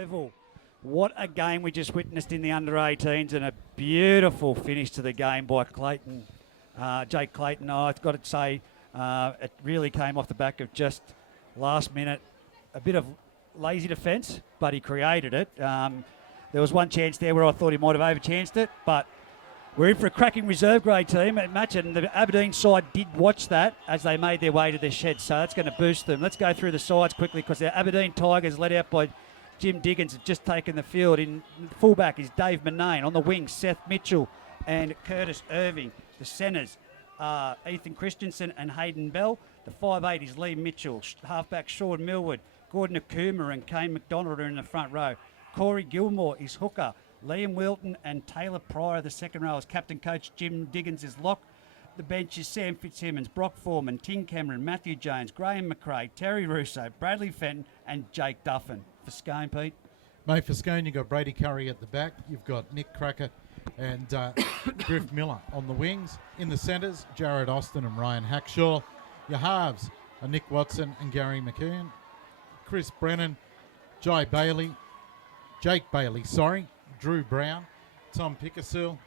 Oval. What a game we just witnessed in the under-18s, and a beautiful finish to the game by Clayton, Jake Clayton. I've got to say, it really came off the back of just last minute, a bit of lazy defence, but he created it. There was one chance there where I thought he might have over-chanced it, but we're in for a cracking reserve grade team match, and the Aberdeen side did watch that as they made their way to their shed, so that's going to boost them. Let's go through the sides quickly, because the Aberdeen Tigers, led out by Jim Diggins, have just taken the field. In fullback is Dave Manane. On the wing, Seth Mitchell and Curtis Irving. The centres, Ethan Christensen and Hayden Bell. The 5'8" is Lee Mitchell. Halfback Sean Millwood. Gordon Akuma and Kane McDonald are in the front row. Corey Gilmore is hooker. Liam Wilton and Taylor Pryor, the second row, as captain coach. Jim Diggins is lock. The bench is Sam Fitzsimmons, Brock Foreman, Tim Cameron, Matthew Jones, Graham McRae, Terry Russo, Bradley Fenton and Jake Duffin. For Scone, Pete? Mate, for Scone, you've got Brady Curry at the back. You've got Nick Cracker and Griff Miller on the wings. In the centres, Jared Austin and Ryan Hackshaw. Your halves are Nick Watson and Gary McKeon. Chris Brennan, Jake Bailey, Drew Brown, Tom Pickersill,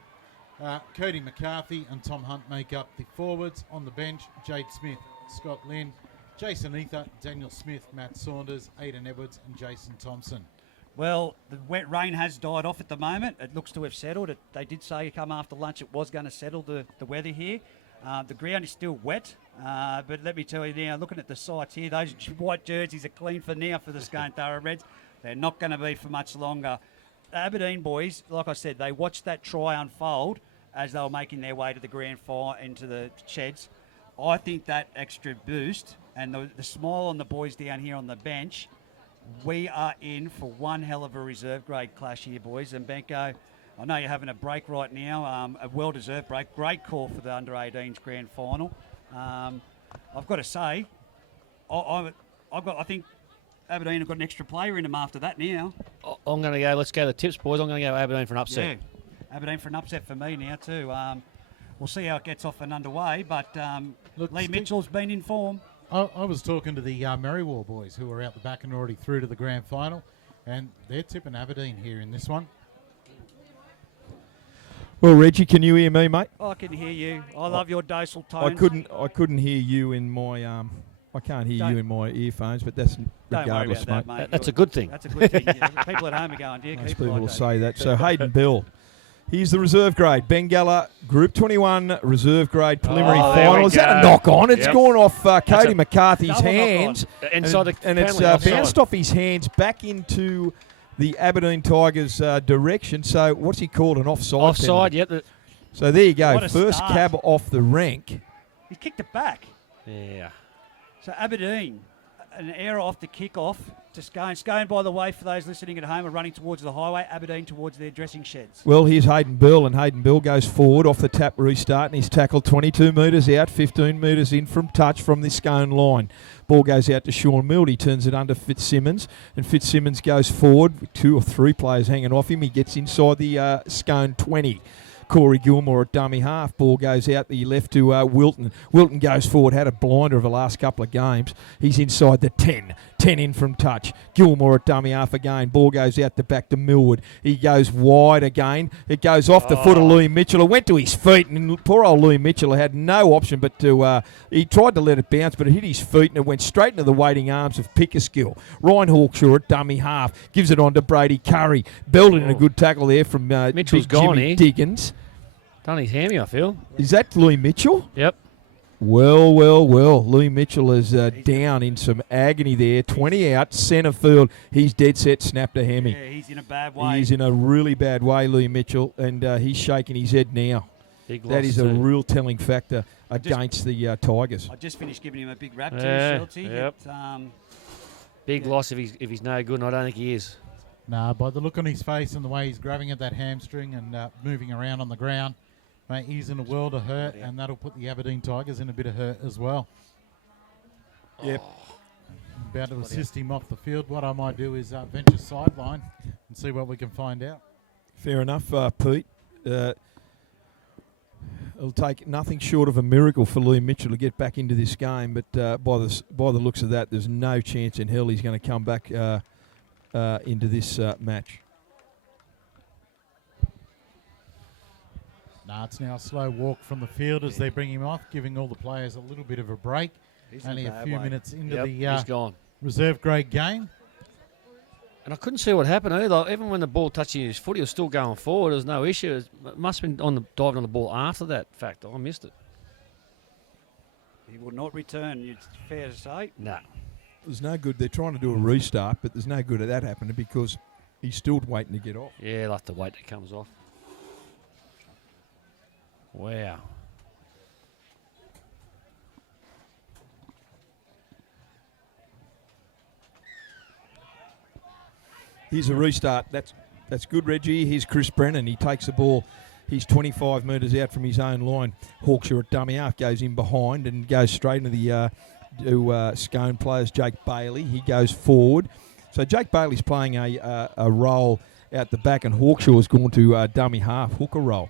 Cody McCarthy and Tom Hunt make up the forwards. On the bench, Jade Smith, Scott Lynn, Jason Ether, Daniel Smith, Matt Saunders, Aidan Edwards and Jason Thompson. Well, the wet rain has died off at the moment. It looks to have settled. They did say come after lunch it was going to settle the weather here. The ground is still wet, but let me tell you now, looking at the sights here, those white jerseys are clean for now for the Scone Thoroughbreds. They're not going to be for much longer. The Aberdeen boys, like I said, they watched that try unfold as they were making their way to the grand final into the sheds. I think that extra boost and the smile on the boys down here on the bench, we are in for one hell of a reserve grade clash here, boys. And Benko, I know you're having a break right now, a well-deserved break. Great call for the under-18s grand final. I've got to say, I think Aberdeen have got an extra player in them after that now. I'm going to go, let's go the tips, boys. I'm going to go Aberdeen for an upset. Yeah, Aberdeen for an upset for me now too. We'll see how it gets off and underway, but Lee Mitchell's been in form. I was talking to the Merriwall boys who are out the back and already through to the grand final, and they're tipping Aberdeen here in this one. Well, Reggie, can you hear me, mate? I can hear you. I love your docile tones. I couldn't hear you in my I can't hear you in my earphones, but that's regardless, don't worry about that, mate. That's a good thing. That's a good thing. Yeah. People at home are going, dear. Most people will say that. So Hayden Bell. Here's the reserve grade. Bengalla Group 21 reserve grade preliminary final. Is that a knock on? It's gone off Cody McCarthy's hands. And it's bounced off his hands back into the Aberdeen Tigers direction. So what's he called? An offside? Offside, yep. So there you go. First start. cab off the rank. He kicked it back. Yeah. So Aberdeen, an error off the kick-off to Scone. Scone, by the way, for those listening at home, are running towards the highway. Aberdeen towards their dressing sheds. Well, here's Hayden Bell, and Hayden Bell goes forward off the tap restart, and he's tackled 22 metres out, 15 metres in from touch from the Scone line. Ball goes out to Sean Mild. He turns it under Fitzsimmons, and Fitzsimmons goes forward with 2 or 3 players hanging off him. He gets inside the Scone 20. Corey Gilmore at dummy half. Ball goes out the left to Wilton. Wilton goes forward, had a blinder of the last couple of games. He's inside the 10. 10 in from touch. Gilmore at dummy half again. Ball goes out the back to Millwood. He goes wide again. It goes off the foot of Louis Mitchell. It went to his feet, and poor old Louis Mitchell had no option but to... he tried to let it bounce, but it hit his feet, and it went straight into the waiting arms of Pickerskill. Ryan Hawkshaw at dummy half. Gives it on to Brady Curry. Belted in a good tackle there from Mitchell's Big gone Jimmy here. Diggins. Done his hammy, I feel. Is that Louis Mitchell? Yep. Well. Louis Mitchell is down in some agony there. 20 out, centre field. He's dead set, snapped a hemi. Yeah, he's in a bad way. He's in a really bad way, Louis Mitchell, and he's shaking his head now. Big That is a real telling factor against the Tigers. I just finished giving him a big rap too, Yeah, Shelty. yep. Big loss if he's no good, and I don't think he is. Nah, by the look on his face and the way he's grabbing at that hamstring and moving around on the ground, mate, he's in a world of hurt, and that'll put the Aberdeen Tigers in a bit of hurt as well. Yep. About to assist him off the field. What I might do is venture sideline and see what we can find out. Fair enough, Pete. It'll take nothing short of a miracle for Louis Mitchell to get back into this game, but by the looks of that, there's no chance in hell he's going to come back into this match. It's now a slow walk from the field as they bring him off, giving all the players a little bit of a break. Only a few minutes into he's gone. reserve grade game. And I couldn't see what happened either. Even when the ball touched his foot, he was still going forward. There was no issue. It must have been diving on the ball after that fact. I missed it. He will not return, it's fair to say. No. There's no good. They're trying to do a restart, but there's no good of that happening because he's still waiting to get off. Yeah, he'll have to wait till it comes off. Wow. Here's a restart. That's good, Reggie. Here's Chris Brennan. He takes the ball. He's 25 metres out from his own line. Hawkshaw at dummy half goes in behind and goes straight into the Scone players. Jake Bailey. He goes forward. So Jake Bailey's playing a role out the back, and Hawkshaw is going to dummy half, hooker role.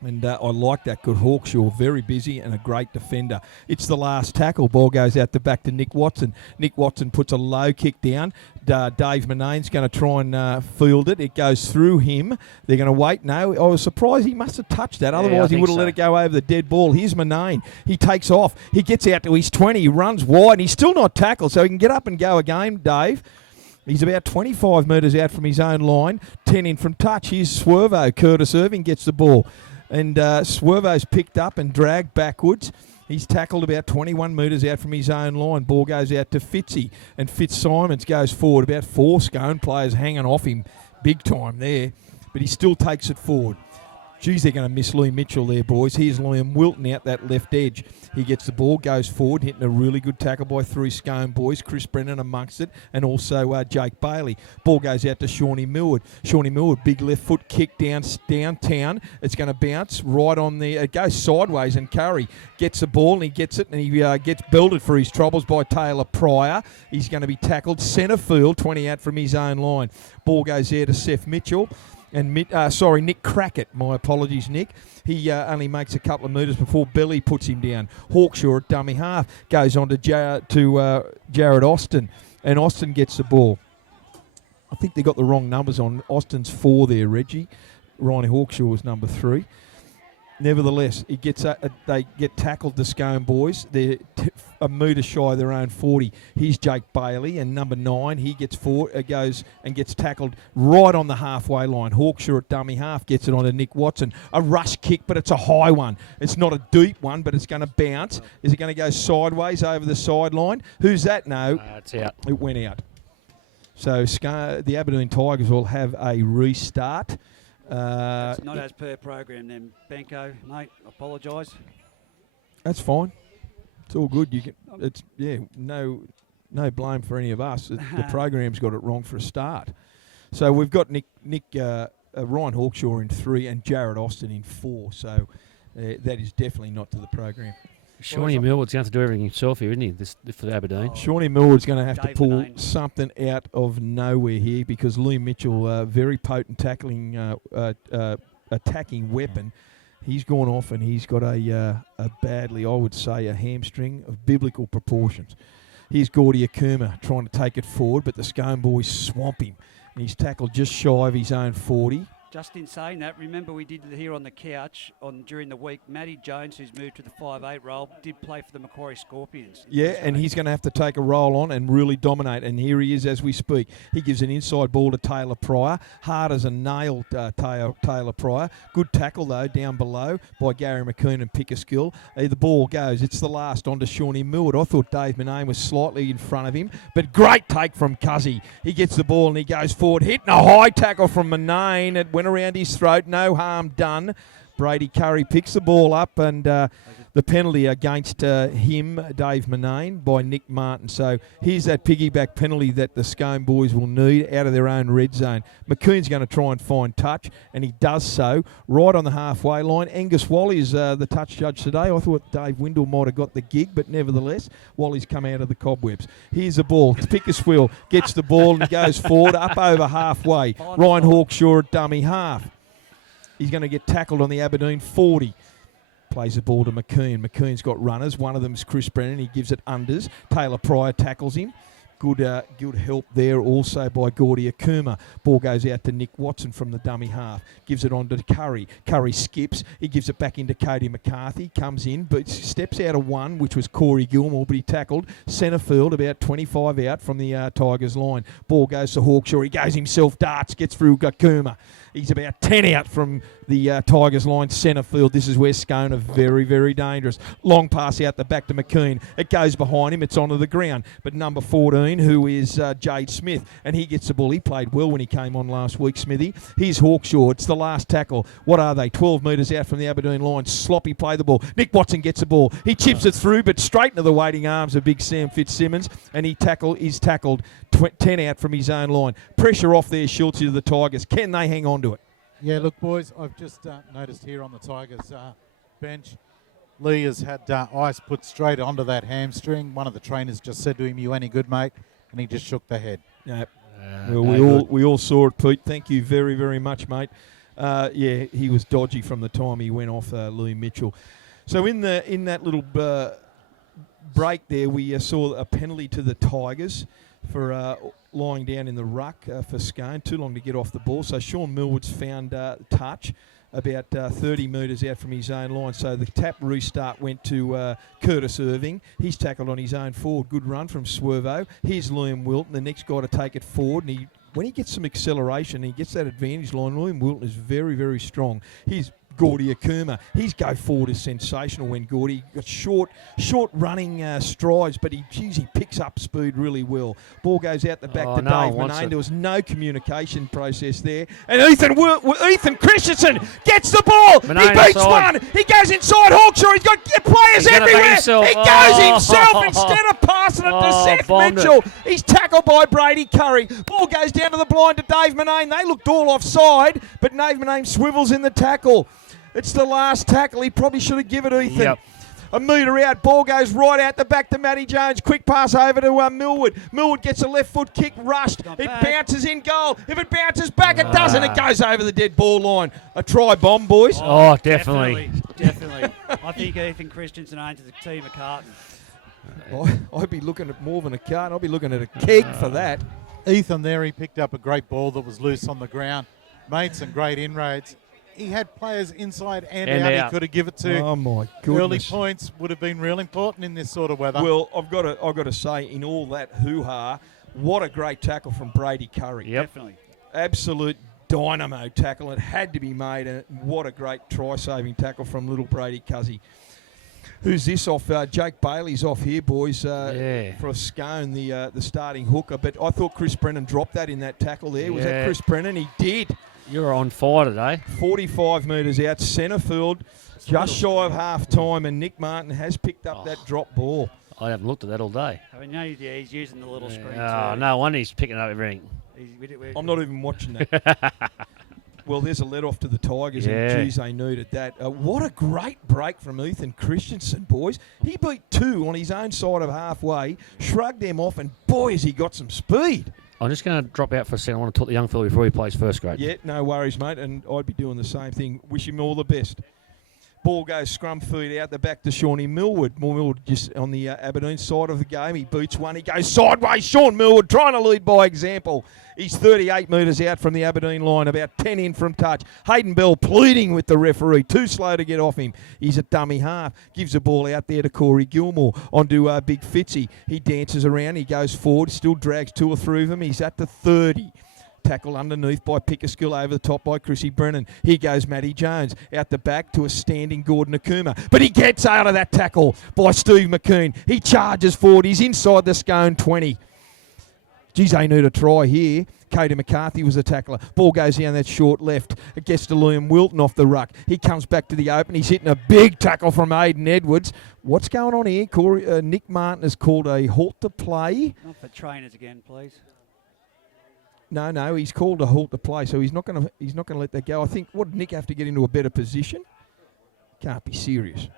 And I like that. Good Hawkshaw, very busy and a great defender. It's the last tackle. Ball goes out the back to Nick Watson. Nick Watson puts a low kick down. Dave Manane's going to try and field it. It goes through him. They're going to wait. No, I was surprised he must have touched that. Otherwise, he would have let it go over the dead ball. Here's Manane. He takes off. He gets out to his 20. He runs wide, and he's still not tackled, so he can get up and go again, Dave. He's about 25 metres out from his own line. 10 in from touch. Here's Swervo. Curtis Irving gets the ball. And Swervo's picked up and dragged backwards. He's tackled about 21 metres out from his own line. Ball goes out to Fitzy. And Fitzsimons goes forward. About 4 Scone players hanging off him big time there. But he still takes it forward. Geez, they're going to miss Lee Mitchell there, boys. Here's Liam Wilton out that left edge. He gets the ball, goes forward, hitting a really good tackle by 3 Scone boys. Chris Brennan amongst it, and also Jake Bailey. Ball goes out to Shawnee Millward. Shawnee Millward, big left foot kick downtown. It's going to bounce right on the... It goes sideways, and Curry gets the ball, and he gets it, and he gets belted for his troubles by Taylor Pryor. He's going to be tackled centre field, 20 out from his own line. Ball goes there to Seth Mitchell. And Nick Crackett. My apologies, Nick. He only makes a couple of metres before Belly puts him down. Hawkshaw at dummy half goes on to Jared Austin, and Austin gets the ball. I think they got the wrong numbers on. Austin's 4 there, Reggie. Ryan Hawkshaw was number 3. Nevertheless, he gets they get tackled, the Scone boys. They're a metre shy of their own 40. Here's Jake Bailey, and number 9, he gets goes and gets tackled right on the halfway line. Hawkshaw at dummy half gets it on to Nick Watson. A rush kick, but it's a high one. It's not a deep one, but it's going to bounce. Is it going to go sideways over the sideline? Who's that? No. It's out. It went out. So the Aberdeen Tigers will have a restart. It's not as per program then, Benko, mate. Apologise. That's fine. It's all good. No blame for any of us. The program's got it wrong for a start. So we've got Ryan Hawkshaw in 3 and Jared Austin in 4. So that is definitely not to the program. Shawnee Millward's going to have to do everything himself here, isn't he, for Aberdeen? Shawnee Millward's going to have Dave to pull Manane. something out of nowhere here because Lee Mitchell, very potent attacking weapon. He's gone off and he's got a badly, I would say, a hamstring of biblical proportions. Here's Gordy Akuma trying to take it forward, but the Scone boys swamp him. And he's tackled just shy of his own 40. Just in saying that, remember we did here on the couch during the week, Matty Jones, who's moved to the 5'8" role, did play for the Macquarie Scorpions. Yeah, and he's going to have to take a role on and really dominate. And here he is as we speak. He gives an inside ball to Taylor Pryor. Hard as a nail, Taylor Pryor. Good tackle, though, down below by Gary McKeon and Pickerskill. The ball goes. It's the last on to Shawnee Millward. I thought Dave Manane was slightly in front of him, but great take from Cuzzy. He gets the ball and he goes forward, hitting a high tackle from Manane. It went around his throat. No harm done. Brady Curry picks the ball up and the penalty against him, Dave Manane, by Nick Martin. So here's that piggyback penalty that the Scone boys will need out of their own red zone. McKeon's going to try and find touch, and he does so right on the halfway line. Angus Wally is the touch judge today. I thought Dave Windle might have got the gig, but nevertheless, Wally's come out of the cobwebs. Here's the ball. Pickerswell gets the ball and goes forward up over halfway. Ryan Hawkshaw at dummy half. He's going to get tackled on the Aberdeen 40. Plays the ball to McKeon. McKeon's got runners. One of them is Chris Brennan. He gives it unders. Taylor Pryor tackles him. Good help there also by Gordy Akuma. Ball goes out to Nick Watson from the dummy half. Gives it on to Curry. Curry skips. He gives it back into Cody McCarthy. Comes in, but steps out of one, which was Corey Gilmore, but he tackled centre field about 25 out from the Tigers line. Ball goes to Hawkshaw. He goes himself, darts, gets through Akuma. He's about 10 out from the Tigers line centre field. This is where Scone are very, very dangerous. Long pass out the back to McKean. It goes behind him. It's onto the ground. But number 14, who is Jade Smith, and he gets the ball. He played well when he came on last week, Smithy. Here's Hawkshaw. It's the last tackle. What are they? 12 metres out from the Aberdeen line. Sloppy play the ball. Nick Watson gets the ball. He chips it through, but straight into the waiting arms of big Sam Fitzsimmons, and he's tackled 10 out from his own line. Pressure off there, Schultz, to the Tigers. Can they hang on to it? Yeah, look, boys, I've just noticed here on the Tigers bench, Lee has had ice put straight onto that hamstring. One of the trainers just said to him, "You any good, mate?" And he just shook the head. Yep. Well, we all saw it, Pete. Thank you very, very much, mate. Yeah, he was dodgy from the time he went off Louis Mitchell. So in that little break there, we saw a penalty to the Tigers for lying down in the ruck for Scone. Too long to get off the ball. So Sean Millwood's found touch about 30 metres out from his own line. So the tap restart went to Curtis Irving. He's tackled on his own forward. Good run from Swervo. Here's Liam Wilton, the next guy to take it forward. And when he gets some acceleration, he gets that advantage line. Liam Wilton is very, very strong. He's Gordy Akuma. His go forward is sensational when Gordy got short running strides, but he picks up speed really well. Ball goes out the back to Dave Manane. There was no communication process there. And Ethan Christensen gets the ball. Manane he beats inside. one. He goes inside Hawkshaw. He's got players everywhere. He goes himself instead of passing it to Seth Mitchell. He's tackled by Brady Curry. Ball goes down to the blind to Dave Manane. They looked all offside, but Dave Manane swivels in the tackle. It's the last tackle. He probably should have given it, Ethan. Yep. A metre out. Ball goes right out the back to Matty Jones. Quick pass over to Millwood. Millwood gets a left foot kick, rushed. It bounces in goal. If it bounces back, it doesn't. It goes over the dead ball line. A try bomb, boys. Oh, definitely. Definitely. I think Ethan Christensen owns the team of Carlton. I'd be looking at more than a carton. I'd be looking at a keg for that. Ethan there, he picked up a great ball that was loose on the ground. Made some great inroads. He had players inside and out. He could have given it to. Oh my goodness! Early points would have been real important in this sort of weather. Well, I've got to say, in all that hoo-ha, what a great tackle from Brady Curry. Yep. Definitely. Absolute dynamo tackle. It had to be made, and what a great try-saving tackle from little Brady Cuzzy. Who's this off? Jake Bailey's off here, boys, for a Scone, the starting hooker. But I thought Chris Brennan dropped that in that tackle there. Was that Chris Brennan? He did. You're on fire today. 45 metres out, centre field, just shy of half-time, and Nick Martin has picked up that drop ball. I haven't looked at that all day. I mean, he's using the little screen Oh, too. no wonder he's picking up everything. I'm not even watching that. Well, there's a let-off to the Tigers, and geez, they needed that. What a great break from Ethan Christensen, boys. He beat two on his own side of halfway, shrugged them off, and boy, has he got some speed. I'm just going to drop out for a second. I want to talk to the young fella before he plays first grade. Yeah, no worries, mate, and I'd be doing the same thing. Wish him all the best. Ball goes scrum feed out the back to Shawnee Millwood. Millwood just on the Aberdeen side of the game. He boots one. He goes sideways. Sean Millwood trying to lead by example. He's 38 metres out from the Aberdeen line, about 10 in from touch. Hayden Bell pleading with the referee. Too slow to get off him. He's a dummy half. Gives the ball out there to Corey Gilmore. Onto Big Fitzy. He dances around. He goes forward. Still drags two or three of them. He's at the 30. Tackle underneath by Pickerskill, over the top by Chrissy Brennan. Here goes Matty Jones out the back to a standing Gordon Akuma. But he gets out of that tackle by Steve McKean. He charges forward. He's inside the Scone 20. Geez, they need a try here. Cody McCarthy was the tackler. Ball goes down that short left. It gets to Liam Wilton off the ruck. He comes back to the open. He's hitting a big tackle from Aidan Edwards. What's going on here? Nick Martin has called a halt to play. Not for trainers again, please. No, he's called a halt to play, so he's not going to let that go. I think, what, Nick have to get into a better position? Can't be serious.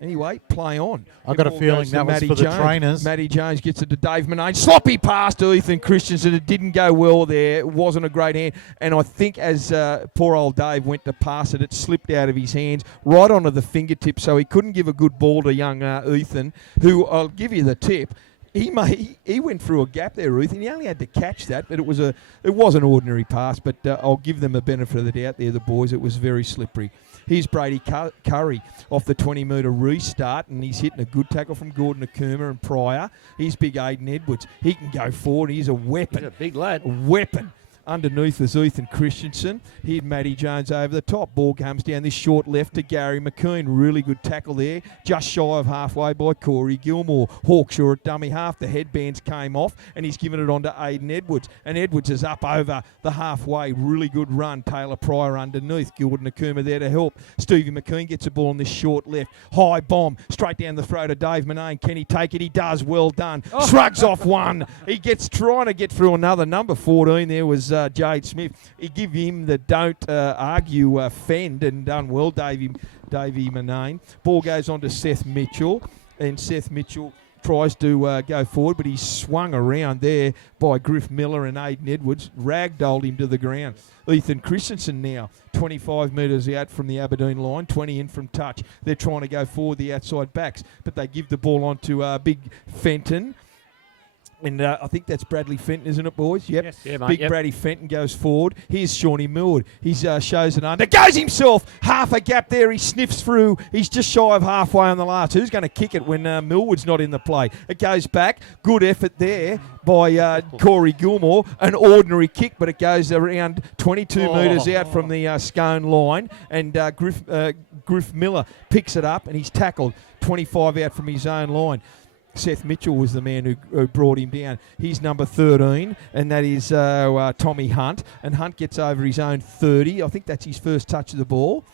Anyway, play on. I've got a feeling that was for the trainers. Matty Jones gets it to Dave Manane. Sloppy pass to Ethan Christensen. It didn't go well there. It wasn't a great hand. And I think as poor old Dave went to pass it, it slipped out of his hands right onto the fingertip, so he couldn't give a good ball to young Ethan, who, I'll give you the tip, He went through a gap there, Ruth, and he only had to catch that, but it was an ordinary pass. But I'll give them a benefit of the doubt there, the boys. It was very slippery. Here's Brady Curry off the 20-metre restart, and he's hitting a good tackle from Gordon Akuma and Pryor. Here's big Aiden Edwards. He can go forward. He's a weapon. He's a big lad. A weapon. Underneath is Ethan Christensen. He had Matty Jones over the top. Ball comes down this short left to Gary McCoon. Really good tackle there. Just shy of halfway by Corey Gilmore. Hawkshaw at dummy half. The headbands came off and he's given it on to Aiden Edwards. And Edwards is up over the halfway. Really good run. Taylor Pryor underneath. Gordon Akuma there to help. Stevie McCoon gets a ball on this short left. High bomb. Straight down the throat of Dave Manane. Can he take it? He does. Well done. Shrugs off one. He gets trying to get through another. Number 14 there was Jade Smith. He give him the don't argue fend and done well, Davey Manane. Ball goes on to Seth Mitchell, and Seth Mitchell tries to go forward, but he's swung around there by Griff Miller and Aiden Edwards, ragdolled him to the ground. Ethan Christensen now 25 metres out from the Aberdeen line, 20 in from touch. They're trying to go forward the outside backs, but they give the ball on to Big Fenton. And I think that's Bradley Fenton, isn't it, boys? Yep. Yes. Yeah, mate, Big yep. Bradley Fenton goes forward. Here's Shawnee Millward. He shows it under. Goes himself. Half a gap there. He sniffs through. He's just shy of halfway on the last. Who's going to kick it when Millward's not in the play? It goes back. Good effort there by Corey Gilmore. An ordinary kick, but it goes around 22 metres out from the Scone line. And Griff Miller picks it up, and he's tackled 25 out from his own line. Seth Mitchell was the man who brought him down. He's number 13, and that is Tommy Hunt. And Hunt gets over his own 30. I think that's his first touch of the ball.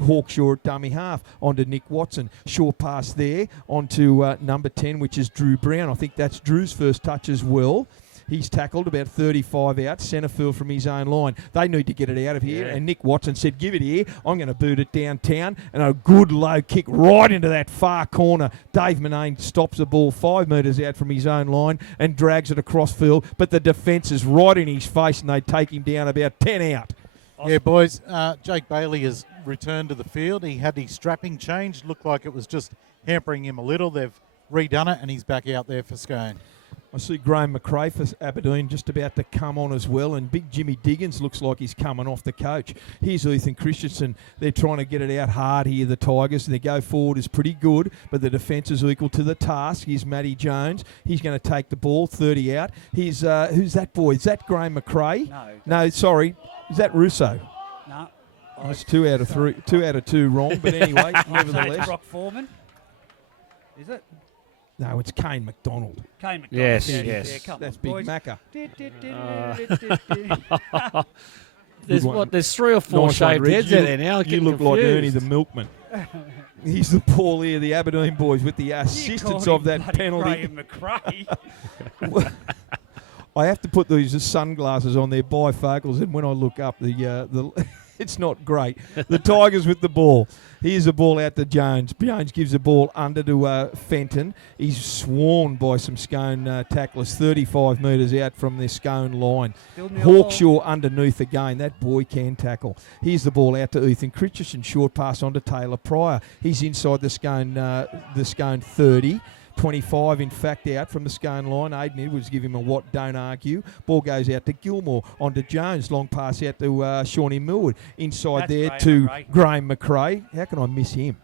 Hawkshaw at dummy half onto Nick Watson. Short pass there onto number 10, which is Drew Brown. I think that's Drew's first touch as well. He's tackled about 35 out, centre field from his own line. They need to get it out of here. Yeah. And Nick Watson said, give it here. I'm going to boot it downtown. And a good low kick right into that far corner. Dave Manane stops the ball 5 metres out from his own line and drags it across field. But the defence is right in his face and they take him down about 10 out. Yeah, boys, Jake Bailey has returned to the field. He had his strapping changed. Looked like it was just hampering him a little. They've redone it and he's back out there for Scone. I see Graham McRae for Aberdeen just about to come on as well, and big Jimmy Diggins looks like he's coming off the coach. Here's Ethan Christensen. They're trying to get it out hard here, the Tigers, and their go forward is pretty good, but the defence is equal to the task. Here's Matty Jones. He's going to take the ball, 30 out. Here's, who's that boy? Is that Graham McRae? No, sorry. Is that Russo? No. Oh, it's 2 out of 3, 2 out of 2 wrong, but anyway, nevertheless. It's Brock Foreman. Is it? No, it's Kane McDonald. Kane McDonald. Yes, Yeah, yes. yeah, come That's on, Big boys. Macca. There's 3 or 4 Nice one, shaved Reg. heads You out there now. You look like Ernie the Milkman. He's the ball here, the Aberdeen boys, with the assistance of that penalty. Graham McRae. I have to put these sunglasses on there, bifocals, and when I look up, the it's not great. The Tigers with the ball. Here's the ball out to Jones. Jones gives the ball under to Fenton. He's sworn by some Scone tacklers, 35 metres out from the Scone line. Hawkshaw underneath again. That boy can tackle. Here's the ball out to Ethan Christensen. Short pass on to Taylor Pryor. He's inside the Scone 30. 25 in fact out from the Scone line. Aiden Edwards give him a what, don't argue. Ball goes out to Gilmore, on to Jones. Long pass out to Shawnee Millward. Inside That's there Graham to McRae. Graham McRae. How can I miss him?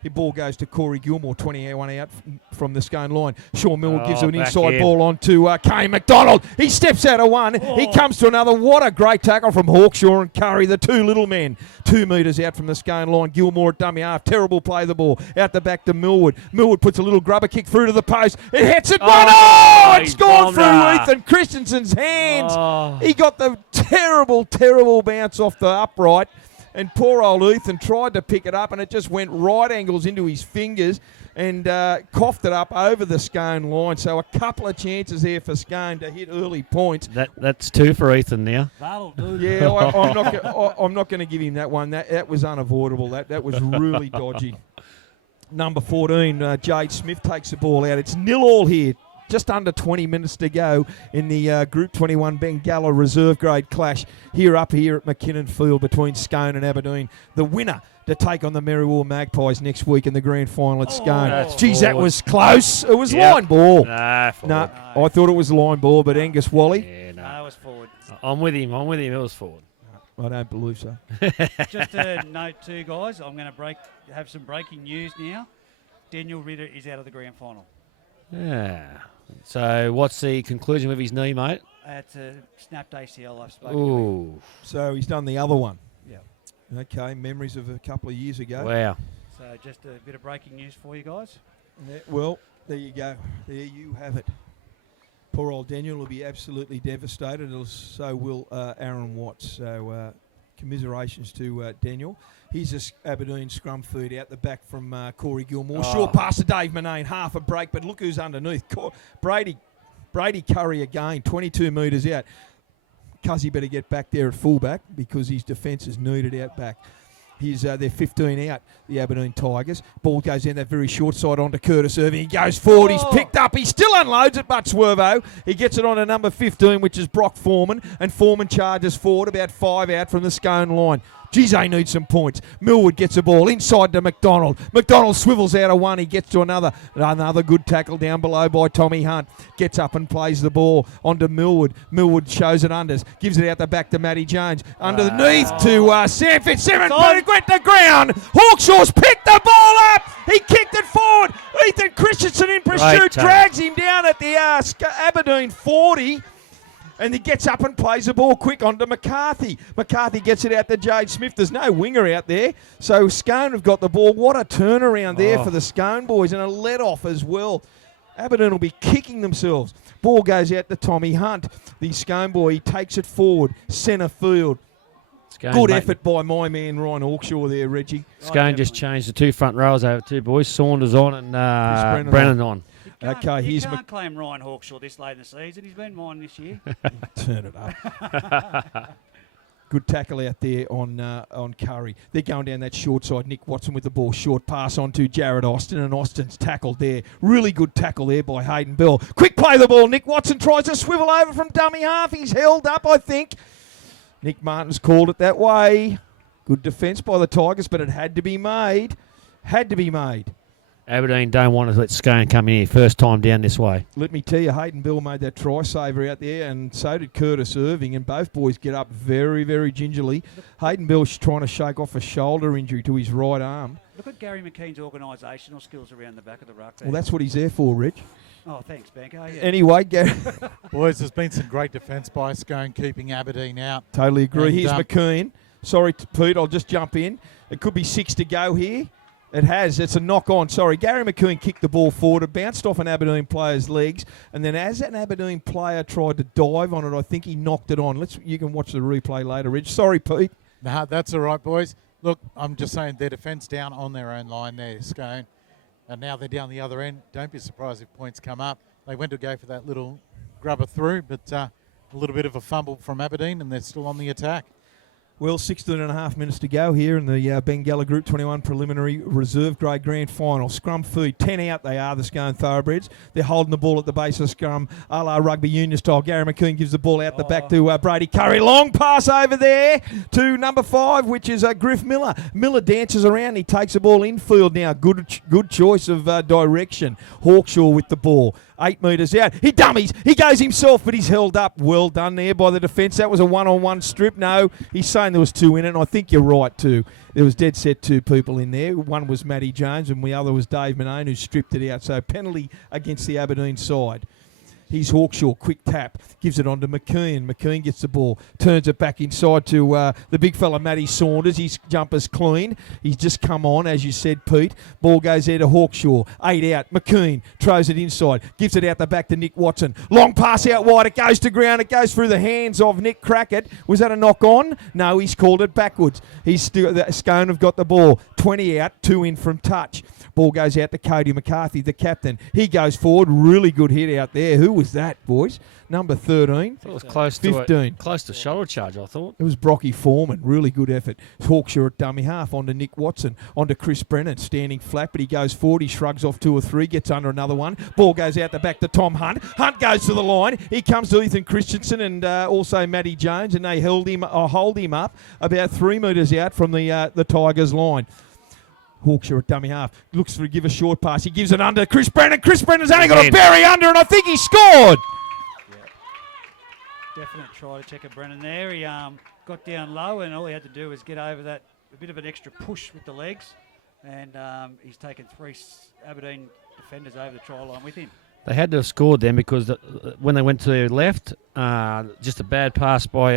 The ball goes to Corey Gilmore, 21 out from the Scone line. Sean Millward gives him an back inside here. ball on to Kane McDonald. He steps out of one. He comes to another. What a great tackle from Hawkshaw and Curry, the 2 little men. 2 metres out from the Scone line. Gilmore at dummy half. Terrible play the ball. Out the back to Millward. Millward puts a little grubber kick through to the post. It hits it. It's gone through Ethan Christensen's hands. He got the terrible, terrible bounce off the upright. And poor old Ethan tried to pick it up, and it just went right angles into his fingers and coughed it up over the Scone line. So a couple of chances there for Scone to hit early points. That's 2 for Ethan now. That'll do. Yeah, I'm not going to give him that one. That was unavoidable. That was really dodgy. Number 14, Jade Smith takes the ball out. It's 0-0 here. just under 20 minutes to go in the Group 21 Bengalla reserve grade clash here at McKinnon Field between Scone and Aberdeen. The winner to take on the Merriwell Magpies next week in the grand final at Scone. Geez, that was close. It was line ball. Nah, No, I thought it was line ball, but Angus Wally. Yeah, No, it was forward. I'm with him. It was forward. I don't believe so. Just a note too, guys. I'm going to have some breaking news now. Daniel Ritter is out of the grand final. Yeah. So what's the conclusion with his knee, mate? It's a snapped ACL. I've spoken to Ooh. So he's done the other one. him. Yeah. Okay, memories of a couple of years ago. Wow. So just a bit of breaking news for you guys. Yeah, well, there you go. There you have it. Poor old Daniel will be absolutely devastated. So will Aaron Watts. So commiserations to Daniel. Here's this Aberdeen scrum feed out the back from Corey Gilmore. Short pass to Dave Manane. Half a break, but look who's underneath. Brady Curry again, 22 metres out. Cuzzy better get back there at fullback because his defence is needed out back. They're 15 out, the Aberdeen Tigers. Ball goes down that very short side onto Curtis Irving. He goes forward. He's picked up. He still unloads it, but Swervo. He gets it on to number 15, which is Brock Foreman. And Foreman charges forward about 5 out from the Scone line. Geez, they need some points. Millwood gets a ball inside to McDonald. McDonald swivels out of one. He gets to another good tackle down below by Tommy Hunt. Gets up and plays the ball onto Millwood. Millwood shows it unders. Gives it out the back to Matty Jones. Underneath to Sam Fitzsimmons. But it went to ground. Hawkshaw's picked the ball up. He kicked it forward. Ethan Christensen in pursuit. Drags him down at the Aberdeen 40. And he gets up and plays the ball quick onto McCarthy. McCarthy gets it out to Jade Smith. There's no winger out there. So Scone have got the ball. What a turnaround there for the Scone boys. And a let-off as well. Aberdeen will be kicking themselves. Ball goes out to Tommy Hunt. The Scone boy, he takes it forward. Centre field. Good effort by my man Ryan Hawkshaw there, Reggie. Scone just changed the 2 front rows over 2 boys. Saunders on and Brennan on. Okay, you can't claim Ryan Hawkshaw this late in the season. He's been mine this year. Turn it up. Good tackle out there on Curry. They're going down that short side. Nick Watson with the ball. Short pass on to Jared Austin, and Austin's tackled there. Really good tackle there by Hayden Bell. Quick play the ball. Nick Watson tries to swivel over from dummy half. He's held up, I think. Nick Martin's called it that way. Good defence by the Tigers, but it had to be made. Had to be made. Aberdeen don't want to let Scone come in here first time down this way. Let me tell you, Hayden Bell made that try saver out there, and so did Curtis Irving, and both boys get up very, very gingerly. Hayden Bell's trying to shake off a shoulder injury to his right arm. Look at Gary McKean's organisational skills around the back of the ruck there. Well, that's what he's there for, Rich. Oh, thanks, Banko. Yeah. Anyway, Gary. Boys, there's been some great defence by Scone keeping Aberdeen out. Totally agree. And, Here's McKean. Sorry, Pete, I'll just jump in. It could be 6 to go here. It has. It's a knock-on. Sorry, Gary McKean kicked the ball forward. It bounced off an Aberdeen player's legs. And then as an Aberdeen player tried to dive on it, I think he knocked it on. You can watch the replay later, Rich. Sorry, Pete. Nah, that's all right, boys. Look, I'm just saying their defence down on their own line there, Scone. And now they're down the other end. Don't be surprised if points come up. They went to go for that little grubber through, but a little bit of a fumble from Aberdeen, and they're still on the attack. Well, 16 and a half minutes to go here in the Bengalla Group 21 preliminary reserve grade grand final. Scrum feed, 10 out they are, the Scone Thoroughbreds. They're holding the ball at the base of scrum, a la rugby union style. Gary McKean gives the ball out the back to Brady Curry. Long pass over there to number 5, which is Griff Miller. Miller dances around. He takes the ball infield now. Good choice of direction. Hawkshaw with the ball. 8 metres out. He dummies. He goes himself, but he's held up. Well done there by the defence. That was a one-on-one strip. No, he's saying there was 2 in it, and I think you're right too. There was dead set 2 people in there. One was Matty Jones, and the other was Dave Manane, who stripped it out. So penalty against the Aberdeen side. He's Hawkshaw, quick tap, gives it on to McKean. McKean gets the ball, turns it back inside to the big fella Matty Saunders. His jumper's clean. He's just come on, as you said, Pete. Ball goes there to Hawkshaw. 8 out. McKean throws it inside, gives it out the back to Nick Watson. Long pass out wide. It goes to ground. It goes through the hands of Nick Crackett. Was that a knock on? No, he's called it backwards. Scone have got the ball. 20 out, 2 in from touch. Ball goes out to Cody McCarthy, the captain. He goes forward. Really good hit out there. Who was that, boys? Number 13. It was close 15. Close to shoulder charge, I thought. It was Brocky Foreman. Really good effort. Hawkshaw at dummy half. Onto Nick Watson. Onto Chris Brennan. Standing flat, but he goes forward. He shrugs off 2 or 3. Gets under another one. Ball goes out the back to Tom Hunt. Hunt goes to the line. He comes to Ethan Christensen and also Matty Jones, and they hold him up about 3 metres out from the Tigers line. Hawkshaw at dummy half. Looks to give a short pass. He gives it under Chris Brennan. Chris Brennan's only got a bury under, and I think he scored. Definite try to check at Brennan there. He got down low, and all he had to do was get over that, a bit of an extra push with the legs, and he's taken 3 Aberdeen defenders over the try line with him. They had to have scored then because when they went to their left, just a bad pass by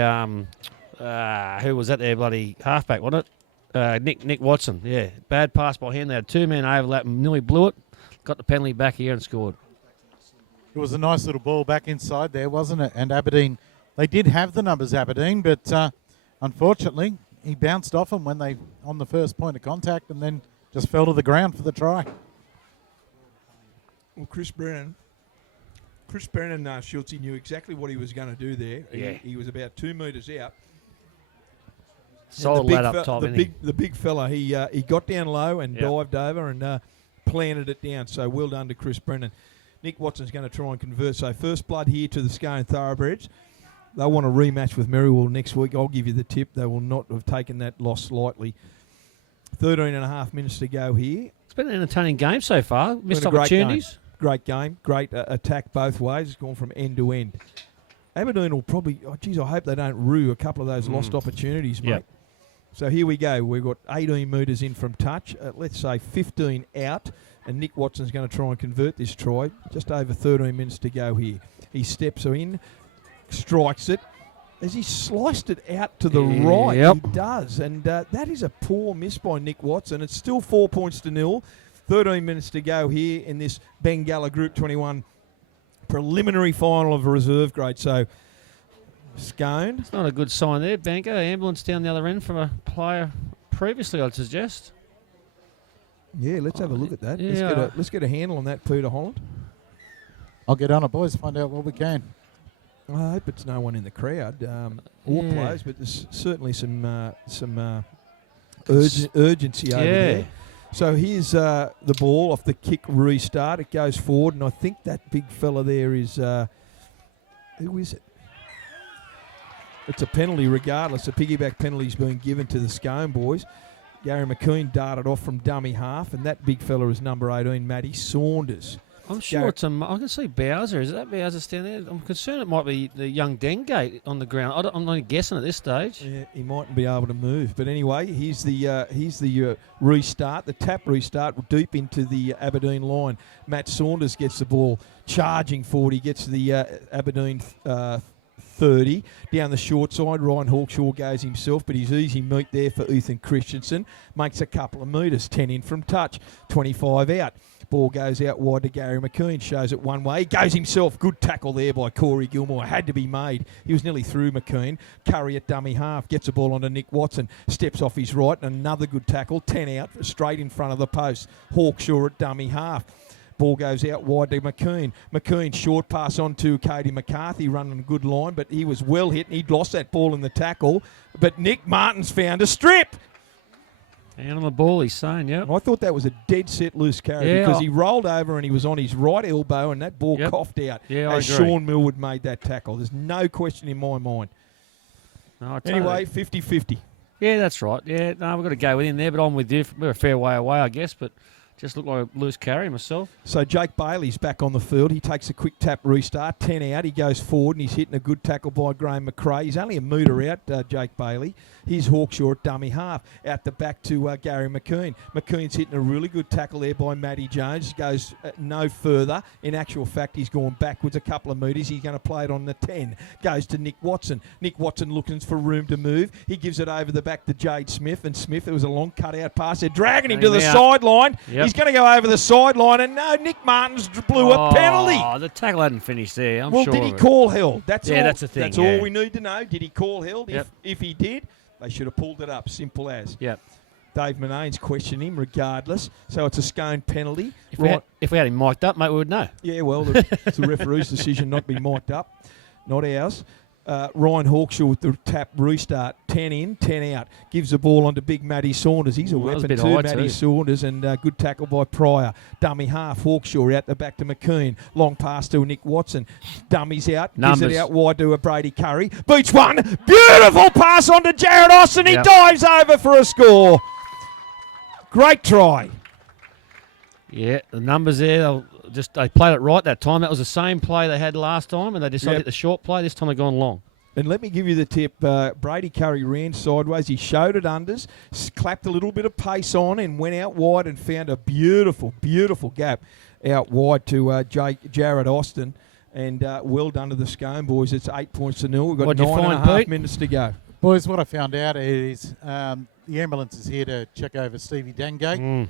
who was that there, bloody halfback, wasn't it? Nick Watson, yeah. Bad pass by him. They had 2 men overlap and nearly blew it. Got the penalty back here and scored. It was a nice little ball back inside there, wasn't it? And Aberdeen, they did have the numbers, Aberdeen, but unfortunately, he bounced off them when they on the first point of contact and then just fell to the ground for the try. Well, Chris Brennan, Schultz, he knew exactly what he was going to do there. Yeah. He was about 2 metres out. Solid lad up top, the big fella, he got down low and Yep. dived over and planted it down. So well done to Chris Brennan. Nick Watson's going to try and convert. So first blood here to the Scone Thoroughbreds. They want a rematch with Merriwell next week. I'll give you the tip. They will not have taken that loss lightly. 13 and a half minutes to go here. It's been an entertaining game so far. Missed Been a great opportunities. Great game. Great attack both ways. It's gone from end to end. Aberdeen will probably, I hope they don't rue a couple of those lost opportunities, mate. Yep. So here we go. We've got 18 metres in from touch. Let's say 15 out. And Nick Watson's going to try and convert this try. Just over 13 minutes to go here. He steps in, strikes it. As he sliced it out to the right, he does. And that is a poor miss by Nick Watson. It's still 4 points to 0. 13 minutes to go here in this Bengalla Group 21 preliminary final of a reserve grade. So, Scone. It's not a good sign there. Banker, ambulance down the other end from a player previously, I'd suggest. Yeah, let's have a look at that. Yeah. Let's get a handle on that, Peter Holland. I'll get on it, boys. Find out what we can. I hope it's no one in the crowd or players, but there's certainly some urgency over there. So here's the ball off the kick restart. It goes forward, and I think that big fella there is who is it? It's a penalty regardless. A piggyback penalty's being given to the Scone boys. Gary McKeon darted off from dummy half, and that big fella is number 18, Matty Saunders. I'm sure it's I can see Bowser. Is that Bowser standing there? I'm concerned it might be the young Dengate on the ground. I'm not guessing at this stage. Yeah, he mightn't be able to move. But anyway, here's the restart, the tap restart deep into the Aberdeen line. Matt Saunders gets the ball charging forward. He gets the Aberdeen 30 down the short side. Ryan Hawkshaw goes himself, but he's easy meat there for Ethan Christensen. Makes a couple of metres, 10 in from touch, 25 out. Ball goes out wide to Gary McKeon, shows it one way. He goes himself. Good tackle there by Corey Gilmore. Had to be made. He was nearly through McKeon. Curry at dummy half. Gets the ball onto Nick Watson. Steps off his right. And another good tackle. 10 out, straight in front of the post. Hawkshaw at dummy half. Ball goes out wide to McKeon. McKeon short pass on to Katie McCarthy, running a good line, but he was well hit and he'd lost that ball in the tackle. But Nick Martin's found a strip. And on the ball, he's saying, yep. I thought that was a dead set loose carry because he rolled over and he was on his right elbow and that ball coughed out as Sean Millwood made that tackle. There's no question in my mind. No, anyway, 50-50. Yeah, that's right. Yeah, no, we've got to go with him there, but I'm with you. We're a fair way away, I guess, but just looked like a loose carry myself. So Jake Bailey's back on the field. He takes a quick tap restart, 10 out. He goes forward and he's hitting a good tackle by Graham McRae. He's only a metre out, Jake Bailey. Here's Hawkshaw at dummy half. Out the back to Gary McKeon. McKeon's hitting a really good tackle there by Matty Jones. Goes no further. In actual fact, he's gone backwards a couple of metres. He's going to play it on the 10. Goes to Nick Watson. Nick Watson looking for room to move. He gives it over the back to Jade Smith. And Smith, it was a long cut-out pass. They're dragging him to the sideline. Yep. He's going to go over the sideline. And no, Nick Martins blew a penalty. Oh, the tackle hadn't finished there. I'm sure. Well, did he call held? That's all. That's the thing. That's all we need to know. Did he call held? Yep. If he did, they should have pulled it up. Simple as. Yep. Dave Monane's questioning him regardless. So it's a Scone penalty. If we had him mic'd up, mate, we would know. Yeah, well, it's the referee's decision not to be mic'd up, not ours. Ryan Hawkshaw with the tap restart, 10 in, 10 out. Gives the ball on to big Matty Saunders. He's a weapon too, Matty Saunders, and good tackle by Pryor. Dummy half, Hawkshaw out the back to McKean. Long pass to Nick Watson. Dummies out, gives it out wide to a Brady Curry. Beats one, beautiful pass on to Jared Austin. He dives over for a score. Great try. Yeah, the numbers there, they played it right that time. That was the same play they had last time, and they decided to hit the short play. This time they've gone long. And let me give you the tip. Brady Curry ran sideways. He showed it unders, clapped a little bit of pace on and went out wide and found a beautiful, beautiful gap out wide to Jared Austin. And well done to the Scone boys. It's 8 points to 0. We've got 9.5 minutes to go. Boys, what I found out is the ambulance is here to check over Stevie Dengate.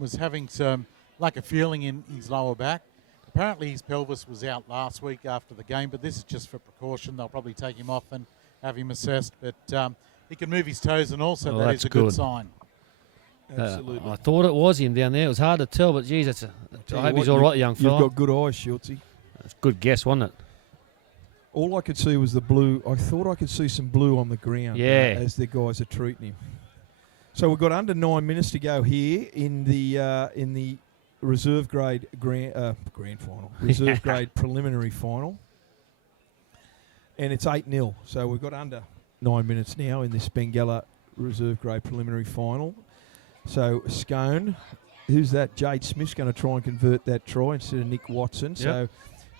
Was having some lack of feeling in his lower back. Apparently his pelvis was out last week after the game, but this is just for precaution. They'll probably take him off and have him assessed. But he can move his toes, and also that is a good sign. Absolutely. I thought it was him down there. It was hard to tell, but geez, I hope he's all right, young fella. You've got good eyes, Schultzy. That's a good guess, wasn't it? All I could see was the blue. I thought I could see some blue on the ground as the guys are treating him. So we've got under 9 minutes to go here in the reserve grade grand final, reserve grade preliminary final, and it's 8-0. So we've got under 9 minutes now in this Bengalla reserve grade preliminary final. So Scone, who's that? Jade Smith's going to try and convert that try instead of Nick Watson. Yep. So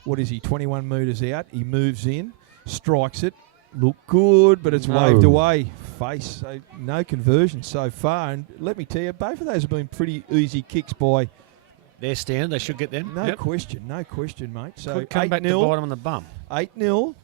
what is he? 21 metres out. He moves in, strikes it. Look good, but it's waved away. Face, so no conversion so far. And let me tell you, both of those have been pretty easy kicks by their stand. They should get them. No question, mate. So could come back to bite them on the bum. 8-0.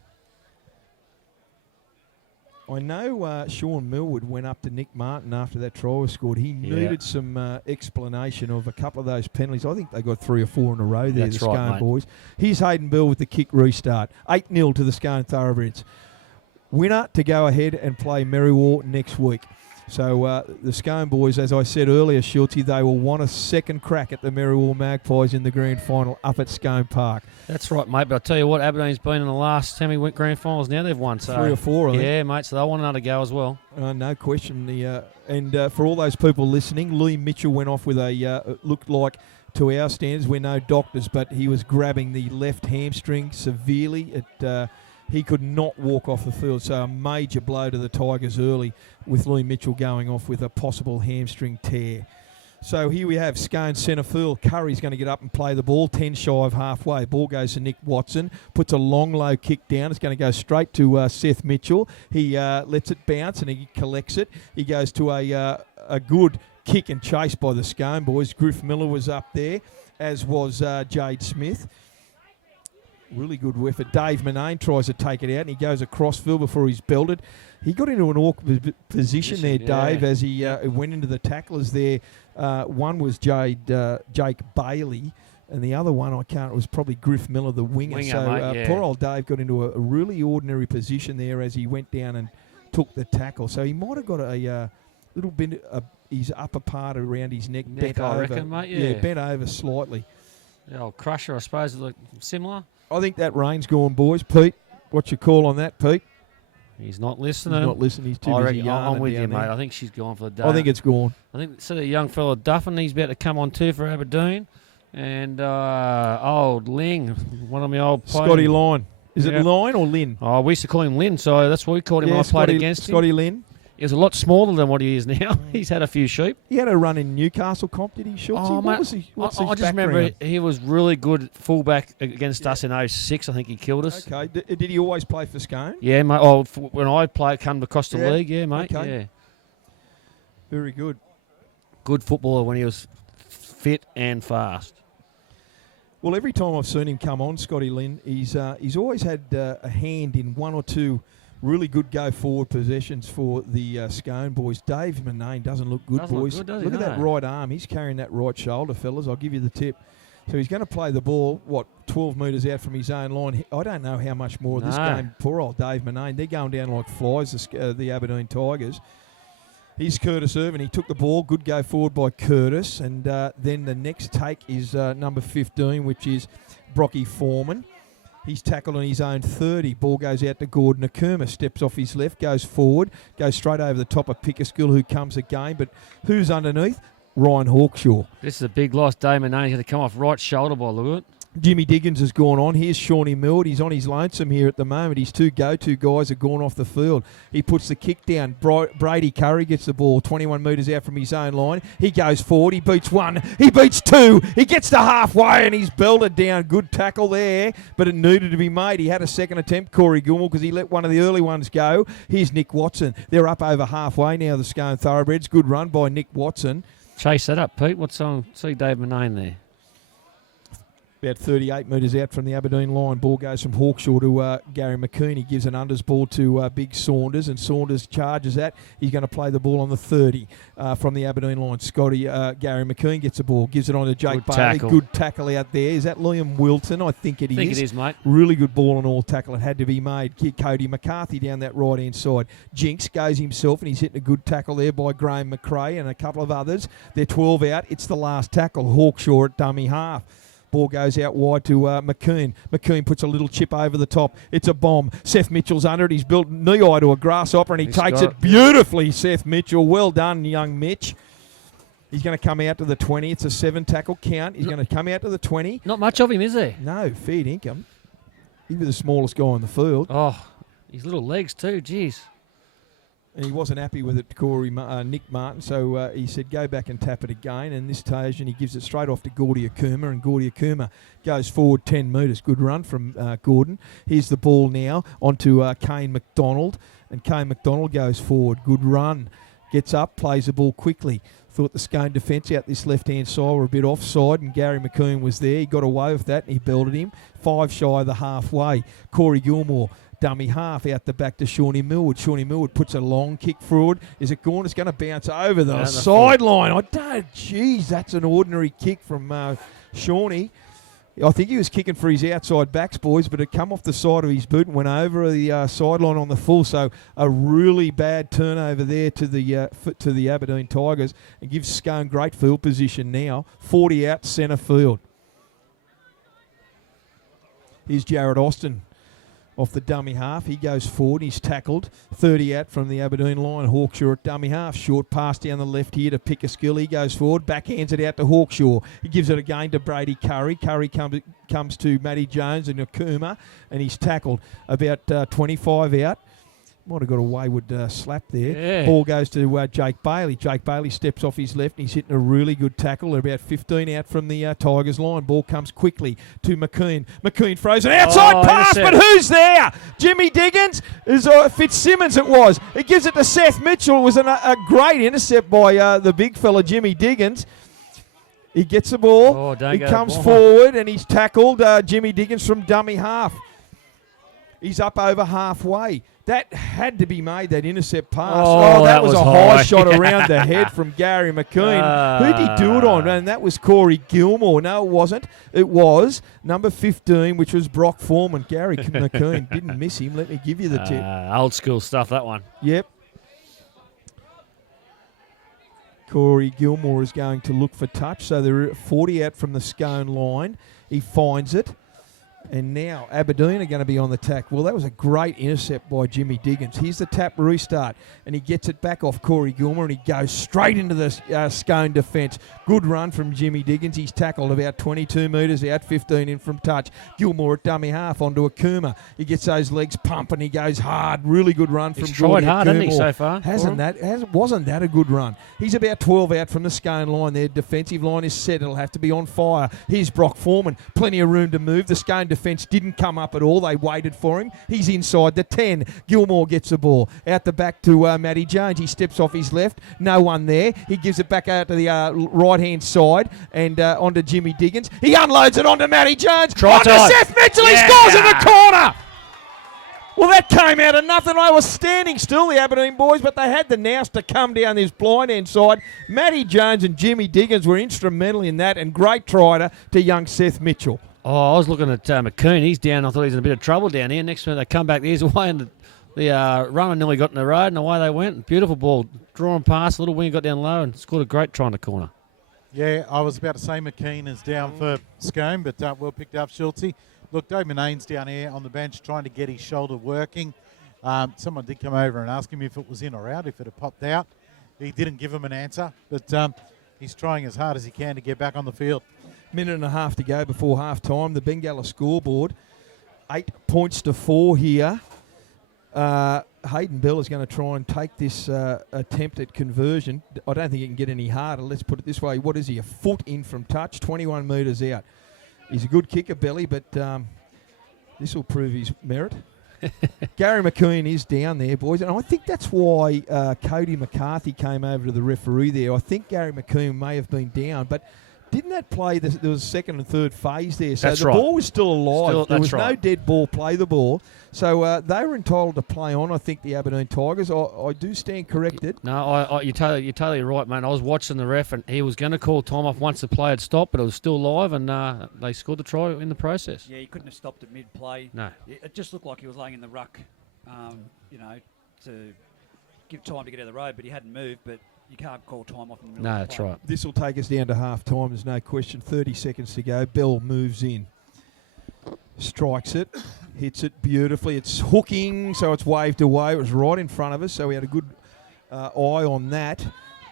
I know Sean Millwood went up to Nick Martin after that try was scored. He needed some explanation of a couple of those penalties. I think they got 3 or 4 in a row there, the Scone boys. Here's Hayden Bell with the kick restart. 8-0 to the Scone Thoroughbreds. Winner to go ahead and play Merriwar next week. So the Scone boys, as I said earlier, Schultzy, they will want a second crack at the Merriwar Magpies in the grand final up at Scone Park. That's right, mate. But I'll tell you what, Aberdeen's been in the last, how many grand finals now they've won? So 3 or 4, I think. Yeah, mate, so they'll want another go as well. No question. And for all those people listening, Lee Mitchell went off with looked like, to our standards, we're no doctors, but he was grabbing the left hamstring severely. He could not walk off the field, so a major blow to the Tigers early with Lee Mitchell going off with a possible hamstring tear. So here we have Scone centre field. Curry's going to get up and play the ball, 10 shy of halfway. Ball goes to Nick Watson, puts a long, low kick down. It's going to go straight to Seth Mitchell. He lets it bounce and he collects it. He goes to a good kick and chase by the Scone boys. Griff Miller was up there, as was Jade Smith. Really good effort. Dave Monane tries to take it out, and he goes across field before he's belted. He got into an awkward position there, Dave, as he went into the tacklers there. One was Jake Bailey, and the other one, it was probably Griff Miller, the winger. Poor old Dave got into a really ordinary position there as he went down and took the tackle. So he might have got a little bit of his upper part around his neck bent over. Reckon, mate, yeah, bent over slightly. The old crusher, I suppose, look similar. I think that rain's gone, boys. Pete, what's your call on that, Pete? He's not listening. He's not listening. He's too busy yarning. I'm with you, there. mate. I think she's gone for the day. I think it's gone. I think so. The young fella Duffin, he's about to come on too for Aberdeen. And old Ling, one of my old players. Scotty Lynn. Is it Lynn or Lynn? Oh, we used to call him Lynn, so that's what we called him when I played against him. Scotty Lynn. He was a lot smaller than what he is now. He's had a few sheep. He had a run in Newcastle comp, did he, Schultzy? Oh, what was he? I just remember he was really good fullback against us in 06. I think he killed us. Okay. Did he always play for Scone? Yeah, mate. Oh, when I come across the league, yeah, mate. Okay. Yeah. Very good. Good footballer when he was fit and fast. Well, every time I've seen him come on, Scotty Lynn, he's always had a hand in one or two really good go-forward possessions for the Scone boys. Dave Monane doesn't look good, boys. Look at that right arm. He's carrying that right shoulder, fellas. I'll give you the tip. So he's going to play the ball, 12 metres out from his own line. I don't know how much more of this game. Poor old Dave Monane. They're going down like flies, the Aberdeen Tigers. He's Curtis Irvin. He took the ball. Good go forward by Curtis. And then the next take is number 15, which is Brocky Foreman. He's tackled on his own 30. Ball goes out to Gordon Akuma. Steps off his left, goes forward, goes straight over the top of Pickersgill, who comes again. But who's underneath? Ryan Hawkshaw. This is a big loss. Damon Manning had to come off right shoulder by the look of it. Jimmy Diggins has gone on. Here's Shawnee Millard. He's on his lonesome here at the moment. His two go-to guys have gone off the field. He puts the kick down. Brady Curry gets the ball 21 metres out from his own line. He goes forward. He beats one. He beats two. He gets to halfway and he's belted down. Good tackle there, but it needed to be made. He had a second attempt, Corey Gilmore, because he let one of the early ones go. Here's Nick Watson. They're up over halfway now, the Scone Thoroughbreds. Good run by Nick Watson. Chase that up, Pete. What's on? See Dave Manane there. About 38 metres out from the Aberdeen line. Ball goes from Hawkshaw to Gary McKean. He gives an unders ball to Big Saunders, and Saunders charges that. He's going to play the ball on the 30 from the Aberdeen line. Gary McKean gets the ball, gives it on to Jake Bailey. Tackle. Good tackle out there. Is that Liam Wilton? I think it is. I think it is, mate. Really good ball and all tackle. It had to be made. Cody McCarthy down that right-hand side. Jinx goes himself, and he's hitting a good tackle there by Graham McRae and a couple of others. They're 12 out. It's the last tackle. Hawkshaw at dummy half. Ball goes out wide to McKean. McKean puts a little chip over the top. It's a bomb. Seth Mitchell's under it. He's built knee-eye to a grasshopper, and he takes it beautifully, Seth Mitchell. Well done, young Mitch. He's going to come out to the 20. It's a 7-tackle count. He's going to come out to the 20. Not much of him, is there? No, fair income. He'd be the smallest guy on the field. Oh, his little legs too, jeez. And he wasn't happy with it, Nick Martin, so he said, go back and tap it again. And this occasion, he gives it straight off to Gordy Akuma, and Gordy Akuma goes forward 10 metres. Good run from Gordon. Here's the ball now onto Kane McDonald, and Kane McDonald goes forward. Good run. Gets up, plays the ball quickly. Thought the Scone defence out this left-hand side were a bit offside, and Gary McKean was there. He got away with that, and he belted him. 5 shy of the halfway. Corey Gilmore, dummy half out the back to Shawnee Millwood. Shawnee Millwood puts a long kick forward. Is it gone? It's going to bounce over the sideline. Geez, that's an ordinary kick from Shawnee. I think he was kicking for his outside backs, boys, but it come off the side of his boot and went over the sideline on the full. So a really bad turnover there to the Aberdeen Tigers, and gives Scone great field position now. 40 out centre field. Here's Jared Austin off the dummy half. He goes forward. He's tackled. 30 out from the Aberdeen line. Hawkshaw at dummy half. Short pass down the left here to Pickersgill. He goes forward. Backhands it out to Hawkshaw. He gives it again to Brady Curry. Curry comes to Matty Jones and Akuma, and he's tackled. About 25 out. Might have got a wayward slap there. Yeah. Ball goes to Jake Bailey. Jake Bailey steps off his left, and he's hitting a really good tackle. They're about 15 out from the Tigers line. Ball comes quickly to McKean. McKean throws an outside pass, but who's there? Jimmy Diggins? Is Fitzsimmons it was. He gives it to Seth Mitchell. It was a great intercept by the big fella, Jimmy Diggins. He gets the ball. He comes forward, and he's tackled Jimmy Diggins from dummy half. He's up over halfway. That had to be made, that intercept pass. Oh, that was a high shot around the head from Gary McKean. Who did he do it on? And that was Corey Gilmore. No, it wasn't. It was number 15, which was Brock Foreman. Gary McKean didn't miss him. Let me give you the tip. Old school stuff, that one. Yep. Corey Gilmore is going to look for touch. So they're 40 out from the Scone line. He finds it. And now Aberdeen are going to be on the tack. Well, that was a great intercept by Jimmy Diggins. Here's the tap restart, and he gets it back off Corey Gilmore, and he goes straight into the Scone defence. Good run from Jimmy Diggins. He's tackled about 22 metres out, 15 in from touch. Gilmore at dummy half onto Akuma. He gets those legs pumping. He goes hard. Really good run from Gilmore. He's tried hard, hasn't he, so far? Wasn't that a good run? He's about 12 out from the Scone line. Their defensive line is set. It'll have to be on fire. Here's Brock Foreman. Plenty of room to move. The Scone defence didn't come up at all. They waited for him. He's inside the 10. Gilmore gets the ball. Out the back to Matty Jones. He steps off his left. No one there. He gives it back out to the right-hand side and onto Jimmy Diggins. He unloads it onto Matty Jones. Onto Seth Mitchell. He scores in the corner. Well, that came out of nothing. I was standing still, the Aberdeen boys, but they had the nous to come down this blind-hand side. Matty Jones and Jimmy Diggins were instrumental in that, and great try to young Seth Mitchell. Oh, I was looking at McKean. He's down. I thought he was in a bit of trouble down here. Next minute they come back. There's away, and the runner nearly got in the road, and away they went. Beautiful ball. drawing past, a little winger got down low and scored a great try in the corner. Yeah, I was about to say McKean is down for Scone, but well picked up, Schultze. Look, Dave Monane's down here on the bench trying to get his shoulder working. Someone did come over and ask him if it was in or out, if it had popped out. He didn't give him an answer, but he's trying as hard as he can to get back on the field. Minute and a half to go before half time. The Bengalla scoreboard, 8 points to 4 here. Hayden Bell is going to try and take this attempt at conversion. I don't think he can get any harder. Let's put it this way. What is he? A foot in from touch, 21 metres out. He's a good kicker, Belly, but this will prove his merit. Gary McKean is down there, boys, and I think that's why Cody McCarthy came over to the referee there. I think Gary McKean may have been down, but didn't that play? There was a second and third phase there, so that's the right. ball was still alive. There was no right. dead ball. Play the ball, so they were entitled to play on. I think the Aberdeen Tigers. I do stand corrected. No, you're totally right, mate. I was watching the ref, and he was going to call time off once the play had stopped, but it was still live, and they scored the try in the process. Yeah, he couldn't have stopped at mid-play. No. It just looked like he was laying in the ruck, to give time to get out of the road, but he hadn't moved, but you can't call time off in the middle of the That's play. right. This will take us down to half time. There's no question. 30 seconds to go. Bell moves in, strikes it, hits it beautifully. It's hooking, so it's waved away. It was right in front of us, so we had a good eye on that.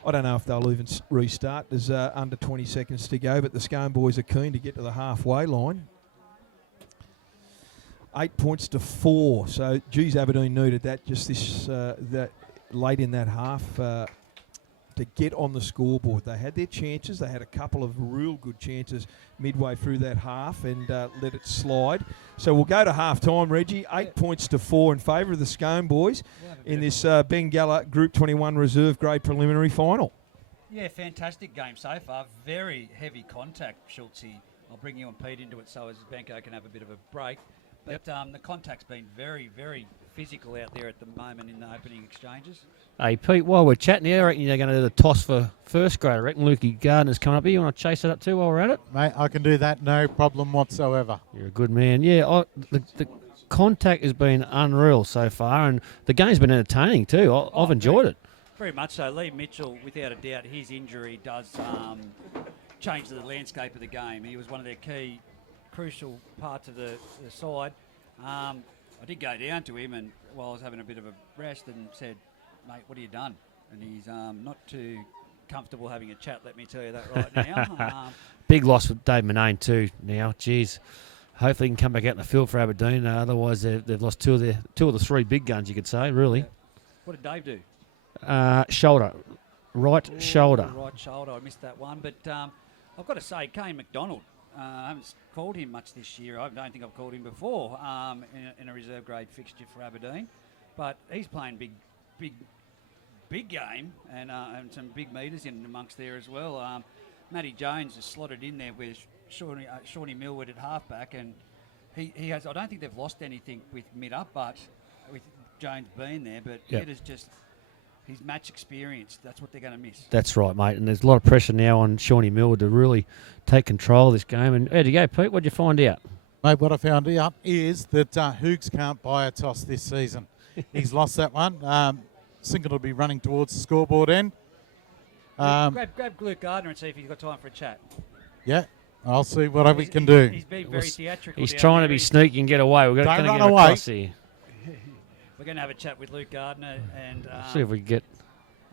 I don't know if they'll even restart. There's under 20 seconds to go, but the Scone boys are keen to get to the halfway line. 8 points to 4. So, geez, Aberdeen needed that just this that late in that half to get on the scoreboard. They had their chances. They had a couple of real good chances midway through that half and let it slide. So we'll go to half time, Reggie. 8 points to 4 in favour of the Scone boys in this Bengalla Group 21 reserve grade preliminary final. Yeah, fantastic game so far. Very heavy contact, Schultze. I'll bring you and Pete into it so as Benko can have a bit of a break. But the contact's been very, very physical out there at the moment in the opening exchanges. Hey, Pete, while we're chatting here, I reckon you're going to do the toss for first grade. I reckon Lukey Gardner's coming up here. You want to chase that up too while we're at it? Mate, I can do that, no problem whatsoever. You're a good man. Yeah, the contact has been unreal so far, and the game's been entertaining too. I've enjoyed it. Very much so. Lee Mitchell, without a doubt, his injury does change the landscape of the game. He was one of their key, crucial parts of the side. I did go down to him and while I was having a bit of a rest and said, mate, what have you done? And he's not too comfortable having a chat, let me tell you that right now. Big loss for Dave Monane too now. Jeez. Hopefully he can come back out in the field for Aberdeen. Otherwise they've lost two of the three big guns, you could say, really. Yeah. What did Dave do? Shoulder. Right shoulder. Right shoulder. I missed that one. But I've got to say, Kane McDonald, I haven't called him much this year. I don't think I've called him before in a reserve grade fixture for Aberdeen. But he's playing big game and some big metres in amongst there as well. Matty Jones is slotted in there with Shawnee Millwood at halfback, and he has. I don't think they've lost anything with mid-up, but with Jones being there, but yep. it is just his match experience. That's what they're going to miss. That's right, mate. And there's a lot of pressure now on Shawnee Millwood to really take control of this game. And there you go, Pete. What'd you find out? Mate, what I found out is that Hoogs can't buy a toss this season. He's lost that one. Single will be running towards the scoreboard end. Grab Luke Gardner and see if he's got time for a chat. Yeah, I'll see what we can do. He's been very theatrical. He's trying to be sneaky and get away. We're going to run get away. across here. We're going to have a chat with Luke Gardner and See if we can get.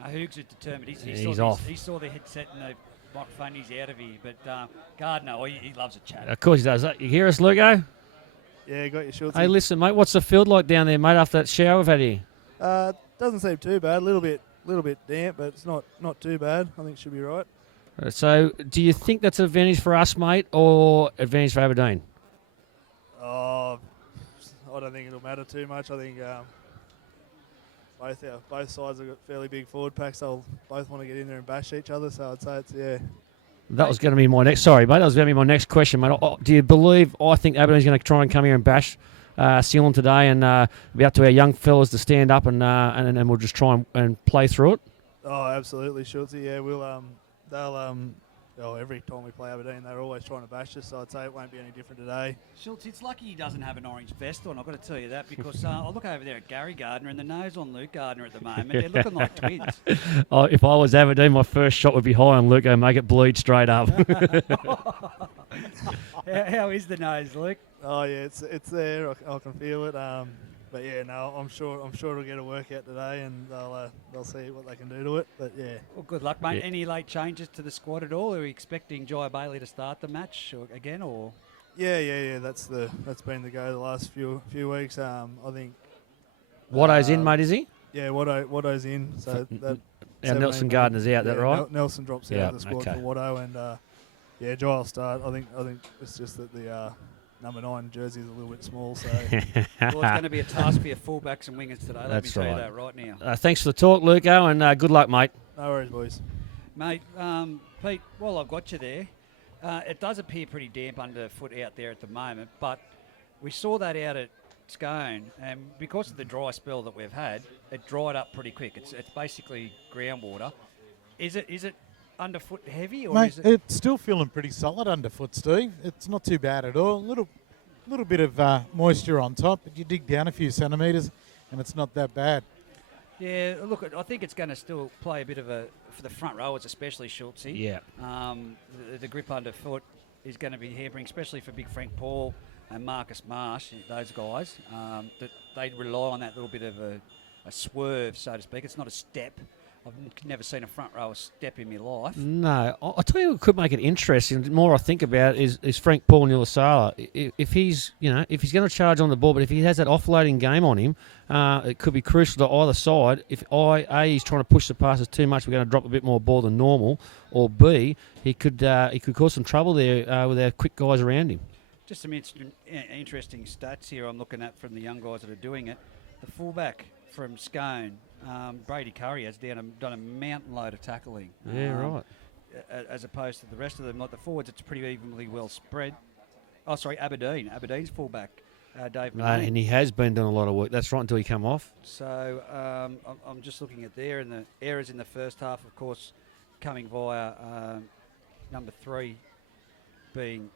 Hoogs is determined. He's off. He saw the headset and the microphone. He's out of here. But Gardner, he loves a chat. Of course he does. You hear us, Lugo? Yeah, got your shorts. Hey, listen, mate. What's the field like down there, mate? After that shower we've had here. Doesn't seem too bad. A little bit damp, but it's not too bad. I think it should be right. So, do you think that's an advantage for us, mate, or advantage for Aberdeen? Oh, I don't think it'll matter too much. I think both sides have got fairly big forward packs. They'll both want to get in there and bash each other. So I'd say it's That was going to be my next. Sorry, mate. That was going to be my next question, mate. Do you believe? I think Aberdeen's going to try and come here and bash Sealand today, and be up to our young fellas to stand up and we'll just try and play through it. Oh, absolutely, Schultze. Yeah, we'll every time we play Aberdeen, they're always trying to bash us. So I'd say it won't be any different today. Schultz, it's lucky he doesn't have an orange vest on. I've got to tell you that because I look over there at Gary Gardner and the nose on Luke Gardner at the moment. They're looking like twins. Oh, if I was Aberdeen, my first shot would be high on Luke and make it bleed straight up. How is the nose, Luke? Oh yeah, it's there. I can feel it. But yeah, no, I'm sure it'll get a workout today, and they'll see what they can do to it. But yeah. Well, good luck, mate. Yeah. Any late changes to the squad at all? Are we expecting Jai Bailey to start the match again, or? Yeah. That's been the go the last few weeks. I think. Watto's in, mate, is he? Yeah, Watto's in. So that. And Nelson Gardner's out, that right? Nelson drops out Yeah, of the squad okay. for Watto, and yeah, Jai will start. I think it's just that the number 9 jersey is a little bit small. So Well, it's going to be a task for your fullbacks and wingers today. Let me That's tell you right. that right now. Thanks for the talk, Luco, and good luck, mate. no worries, boys. Mate, Pete, while I've got you there, it does appear pretty damp underfoot out there at the moment, but we saw that out at Scone, and because of the dry spell that we've had, it dried up pretty quick. It's basically groundwater. Is it underfoot heavy, or Mate, is it? it's still feeling pretty solid underfoot, Steve. It's not too bad at all. A little bit of moisture on top, but you dig down a few centimetres, and it's not that bad. Yeah, look, I think it's going to still play a bit of for the front rowers, especially Schultzy. Yeah. The grip underfoot is going to be hampering, especially for Big Frank Paul and Marcus Marsh, those guys. That they rely on that little bit of a swerve, so to speak. It's not a step. I've never seen a front rower step in my life. No, I'll tell you what could make it interesting. The more I think about it is Frank Paul Nilasala. If he's going to charge on the ball, but if he has that offloading game on him, it could be crucial to either side. If he's trying to push the passes too much, we're going to drop a bit more ball than normal, or B, he could cause some trouble there with our quick guys around him. Just some interesting stats here I'm looking at from the young guys that are doing it. The fullback from Scone, Brady Curry, has done a mountain load of tackling. Yeah, right. As opposed to the rest of them, like the forwards, it's pretty evenly well spread. Oh, sorry, Aberdeen's fullback, Dave Maloney. And he has been doing a lot of work. That's right, until he come off. So I'm just looking at there, and the errors in the first half, of course, coming via number 3 being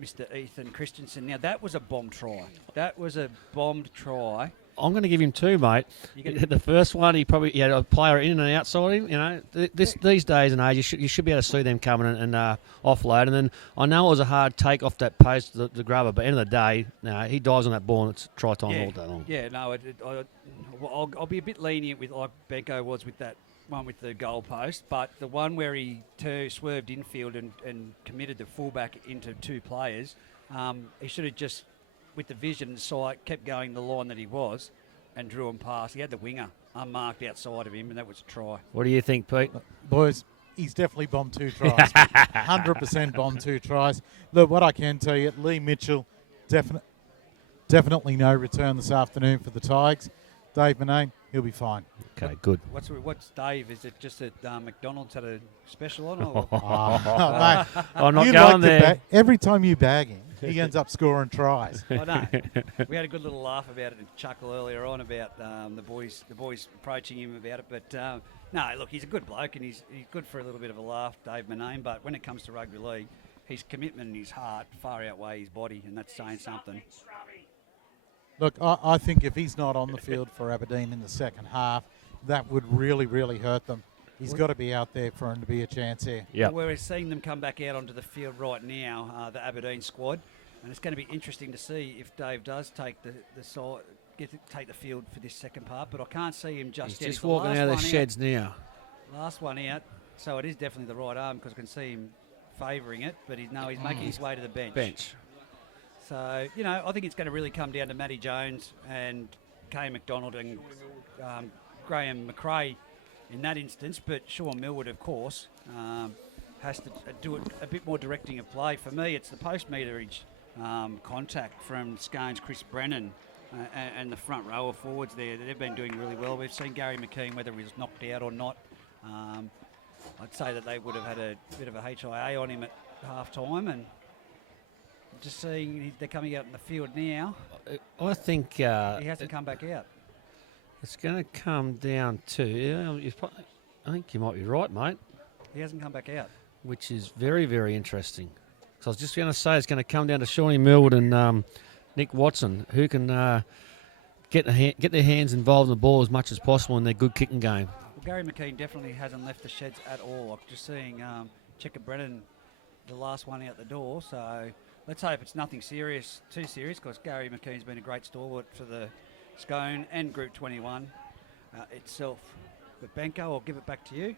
Mr. Ethan Christensen. Now, that was a bomb try. That was a bombed try. I'm going to give him 2, mate. The first one, he had a player in and outside him. You know, these days and age, you should be able to see them coming and offload. And then I know it was a hard take off that post, the grubber, but end of the day, he dives on that ball and it's try time all day long. Yeah, no, I'll be a bit lenient with like Benko was with that one with the goal post, but the one where he swerved infield and committed the fullback into 2 players, he should have just, with the vision and sight, kept going the line that he was and drew him past. He had the winger unmarked outside of him, and that was a try. What do you think, Pete? Boys, he's definitely bombed 2 tries. 100% bombed 2 tries. Look, what I can tell you, Lee Mitchell, definitely no return this afternoon for the Tigers. Dave Manane, he'll be fine. Okay, good. What's Dave? Is it just that McDonald's had a special on? Or? Mate, I'm not you'd going like to there. every time you bag him, he ends up scoring tries. I know. We had a good little laugh about it and chuckle earlier on about the boys approaching him about it. But no, look, he's a good bloke and he's good for a little bit of a laugh, Dave Manane. But when it comes to rugby league, his commitment and his heart far outweigh his body, and that's saying something. Look, I think if he's not on the field for Aberdeen in the second half, that would really, really hurt them. He's got to be out there for him to be a chance here. Yeah. We're seeing them come back out onto the field right now, the Aberdeen squad, and it's going to be interesting to see if Dave does take take the field for this second part. But I can't see him just yet. He's just walking out of the sheds now. Last one out, so it is definitely the right arm because I can see him favouring it. But he's making his way to the bench. So, I think it's going to really come down to Matty Jones and Kay McDonald and Graham McRae in that instance. But Sean Millwood, of course, has to do it a bit more directing of play. For me, it's the post-meterage contact from Scone's Chris Brennan and the front rower forwards there. They've been doing really well. We've seen Gary McKean, whether he was knocked out or not. I'd say that they would have had a bit of a HIA on him at half-time, and just seeing they're coming out in the field now. I think he hasn't come back out. It's going to come down to. I think you might be right, mate. He hasn't come back out. which is very, very interesting. So I was just going to say it's going to come down to Shawnee Millwood and Nick Watson, who can get their hands involved in the ball as much as possible in their good kicking game. Well, Gary McKean definitely hasn't left the sheds at all. I'm just seeing Checker Brennan, the last one out the door. So let's hope it's nothing too serious, because Gary McKean's been a great stalwart for the Scone and Group 21 itself. But Benko, I'll give it back to you.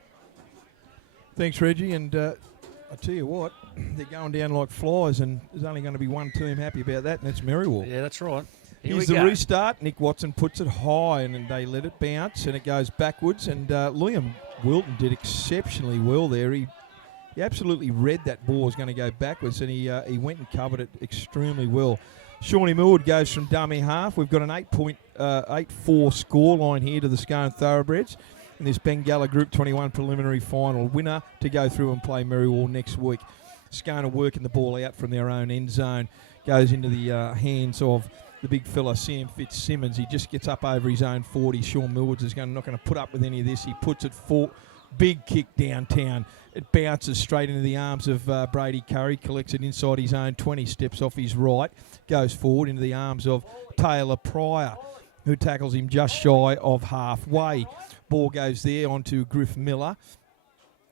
Thanks, Reggie. And I tell you what, they're going down like flies, and there's only going to be one team happy about that, and that's Merriwall. Yeah, that's right. Here's the restart. Nick Watson puts it high, and then they let it bounce, and it goes backwards. And Liam Wilton did exceptionally well there. He absolutely read that ball was going to go backwards, and he went and covered it extremely well. Shawnee Millwood goes from dummy half. We've got an 8.84 scoreline here to the Scone Thoroughbreds in this Bengalla Group 21 preliminary final. Winner to go through and play Merriwall next week. Scone are working the ball out from their own end zone. Goes into the hands of the big fella, Sam Fitzsimmons. He just gets up over his own 40. Sean Millwards is not going to put up with any of this. He puts it for big kick downtown. It bounces straight into the arms of Brady Curry, collects it inside his own 20, steps off his right, goes forward into the arms of Taylor Pryor, who tackles him just shy of halfway. Ball goes there onto Griff Miller.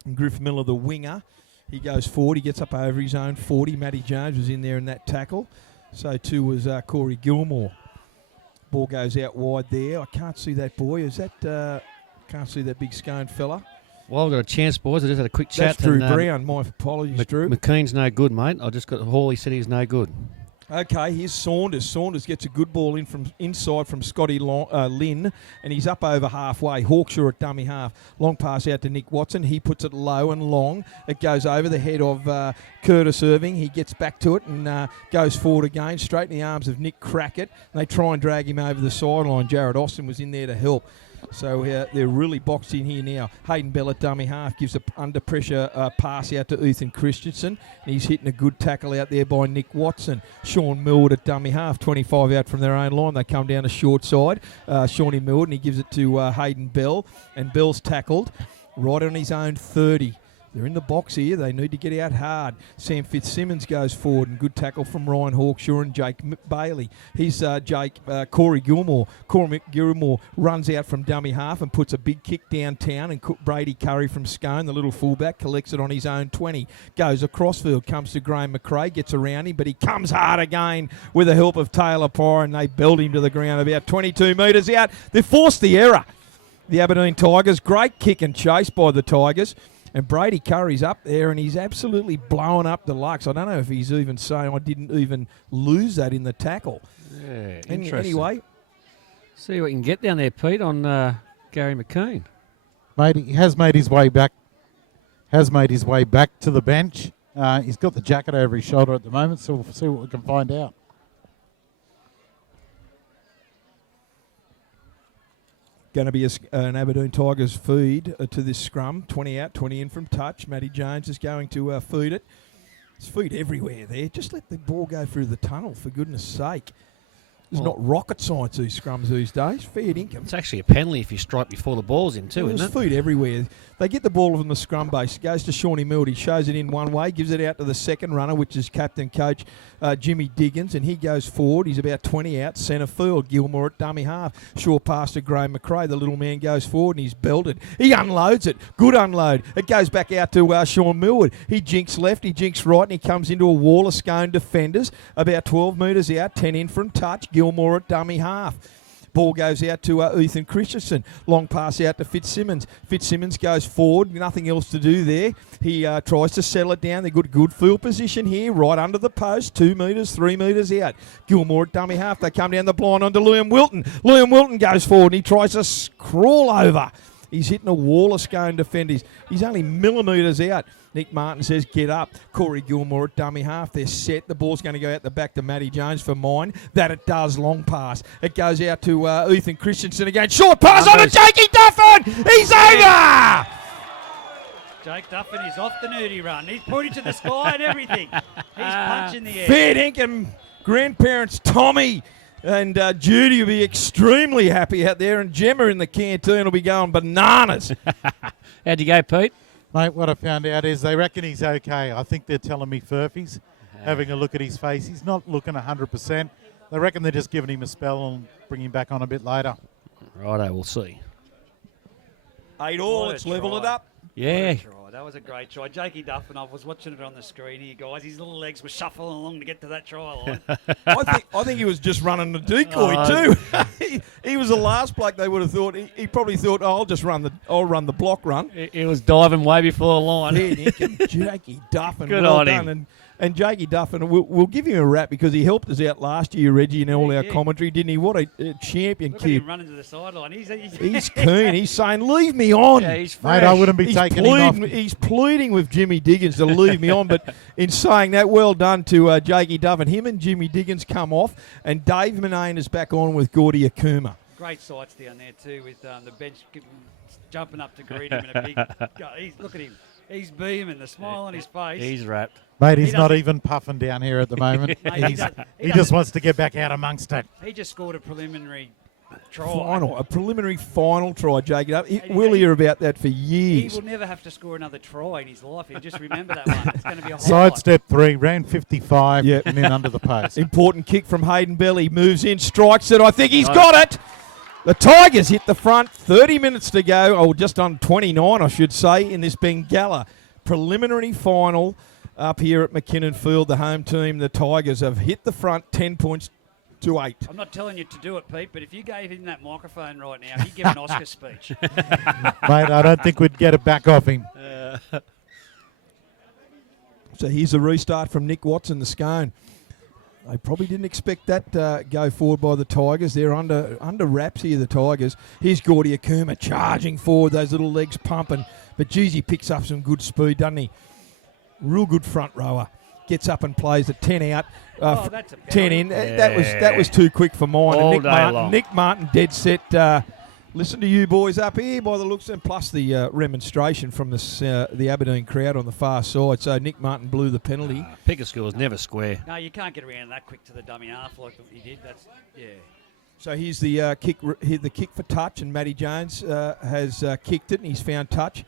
And Griff Miller, the winger, he goes forward. He gets up over his own 40. Matty Jones was in there in that tackle. So too was Corey Gilmore. Ball goes out wide there. I can't see that boy. Is that... can't see that big Scone fella. Well, I've got a chance, boys. I just had a quick chat. That's Drew Brown. My apologies, Drew. McKean's no good, mate. I just got Hawley said he's no good. Okay, here's Saunders. Saunders gets a good ball in from inside from Scotty Lynn, and he's up over halfway. Hawkshaw at dummy half. Long pass out to Nick Watson. He puts it low and long. It goes over the head of Curtis Irving. He gets back to it and goes forward again, straight in the arms of Nick Crackett. They try and drag him over the sideline. Jared Austin was in there to help. So they're really boxed in here now. Hayden Bell at dummy half gives a under pressure pass out to Ethan Christensen. And he's hitting a good tackle out there by Nick Watson. Sean Millwood at dummy half, 25 out from their own line. They come down the short side. Shawnee Millwood, and he gives it to Hayden Bell. And Bell's tackled right on his own 30. They're in the box here. They need to get out hard. Sam Fitzsimmons goes forward, and good tackle from Ryan Hawkshaw and Jake Bailey. He's Corey Gilmore. Corey Gilmore runs out from dummy half and puts a big kick downtown, and Brady Curry from Scone, the little fullback, collects it on his own 20. Goes across field, comes to Graham McRae, gets around him, but he comes hard again with the help of Taylor Pryor, and they belt him to the ground about 22 metres out. They forced the error. The Aberdeen Tigers, great kick and chase by the Tigers. And Brady Curry's up there, and he's absolutely blowing up the Lux. I don't know if he's even saying I didn't even lose that in the tackle. Yeah, interesting. Anyway. See what you can get down there, Pete, on Gary McKean. Mate, he has made his way back. To the bench. He's got the jacket over his shoulder at the moment, so we'll see what we can find out. Going to be an Aberdeen Tigers feed to this scrum. 20 out, 20 in from touch. Matty Jones is going to feed it. It's feed everywhere there. Just let the ball go through the tunnel, for goodness sake. It's not rocket science, these scrums these days. Fair income. It's actually a penalty if you strike before the ball's in too, isn't it? There's feet everywhere. They get the ball from the scrum base. It goes to Shawnee Millwood. He shows it in one way, gives it out to the second runner, which is captain coach Jimmy Diggins, and he goes forward. He's about 20 out, centre field. Gilmore at dummy half. Short pass to Graham McRae. The little man goes forward, and he's belted. He unloads it. Good unload. It goes back out to Sean Millwood. He jinks left, he jinks right, and he comes into a wall of Scone defenders. About 12 metres out, 10 in from touch. Gilmore at dummy half. Ball goes out to Ethan Christensen. Long pass out to Fitzsimmons. Fitzsimmons goes forward. Nothing else to do there. He tries to settle it down. They've got good field position here, right under the post. 2 metres, 3 metres out. Gilmore at dummy half. They come down the blind onto Liam Wilton. Liam Wilton goes forward and he tries to crawl over. He's hitting a wall of Scone defenders. He's only millimetres out. Nick Martin says, get up. Corey Gilmore at dummy half. They're set. The ball's going to go out the back to Matty Jones for mine. That it does. Long pass. It goes out to Ethan Christensen again. Short pass on to Jakey Duffin. He's over. Jake Duffin is off the nudie run. He's pointing to the sky and everything. He's punching the air. Fair dinkum. Grandparents Tommy and Judy will be extremely happy out there, and Gemma in the canteen will be going bananas. How'd you go, Pete? Mate, what I found out is they reckon he's okay. I think they're telling me Furphy's. Having a look at his face, he's not looking 100%. They reckon they're just giving him a spell and bring him back on a bit later. Righto, we'll see. 8-all, What a let's level it try. up. Yeah. What a try. That was a great try. Jakey Duff, and I was watching it on the screen here, guys. His little legs were shuffling along to get to that try line. I think he was just running the decoy too. he was the last bloke they would have thought. He probably thought, oh, I'll run the block run. It was diving way before the line. Yeah, Nick and Jakey Duff, and Good well on done. him. And Jakey Duff, and we'll give him a rap because he helped us out last year, Reggie, in all our Yeah. commentary, didn't he? What a champion Look at him kid. running to the sideline. He's keen. He's saying, leave me on. Yeah, he's Mate, fresh. I wouldn't be taking him off. He's pleading with Jimmy Diggins to leave me on, but in saying that, well done to Jakey Duff. And him and Jimmy Diggins come off, and Dave Manane is back on with Gordy Akuma. Great sights down there too, with the bench jumping up to greet him in a big. Look at him. He's beaming, the smile on his face. He's wrapped. Mate, He he's not doesn't- even puffing down here at the moment. Mate, he does- he he doesn't- just wants to get back out amongst it. He just scored a preliminary try. A preliminary final try, Jakey Duff. And We'll he- hear about that for He years. will never have to score another try in his life. He'll just remember that one. It's going to be a highlight. Sidestep 3, ran 55 Yep. and in under the post. Important kick from Hayden Belly. Moves in, strikes it. I think he's got it. The Tigers hit the front. 30 minutes to go. Oh, just on 29, I should say, in this Bengalla preliminary final up here at McKinnon Field. The home team, the Tigers, have hit the front 10 points to 8. I'm not telling you to do it, Pete, but if you gave him that microphone right now, he'd give an Oscar speech. Mate, I don't think we'd get it back off him. So here's a restart from Nick Watson, the Scone. They probably didn't expect that go forward by the Tigers. They're under wraps here, the Tigers. Here's Gordy Akuma charging forward, those little legs pumping. But geez, he picks up some good speed, doesn't he? Real good front rower. Gets up and plays at 10 out. Oh, that's a 10 in. Yeah. That was too quick for mine. All And day long. Nick Martin, dead set. Listen to you boys up here by the looks, and plus the remonstration from the Aberdeen crowd on the far side. So Nick Martin blew the penalty. Picker score's never square. No, you can't get around that quick to the dummy half like he did. That's, yeah. So here's the kick for touch, and Matty Jones has kicked it, and he's found touch.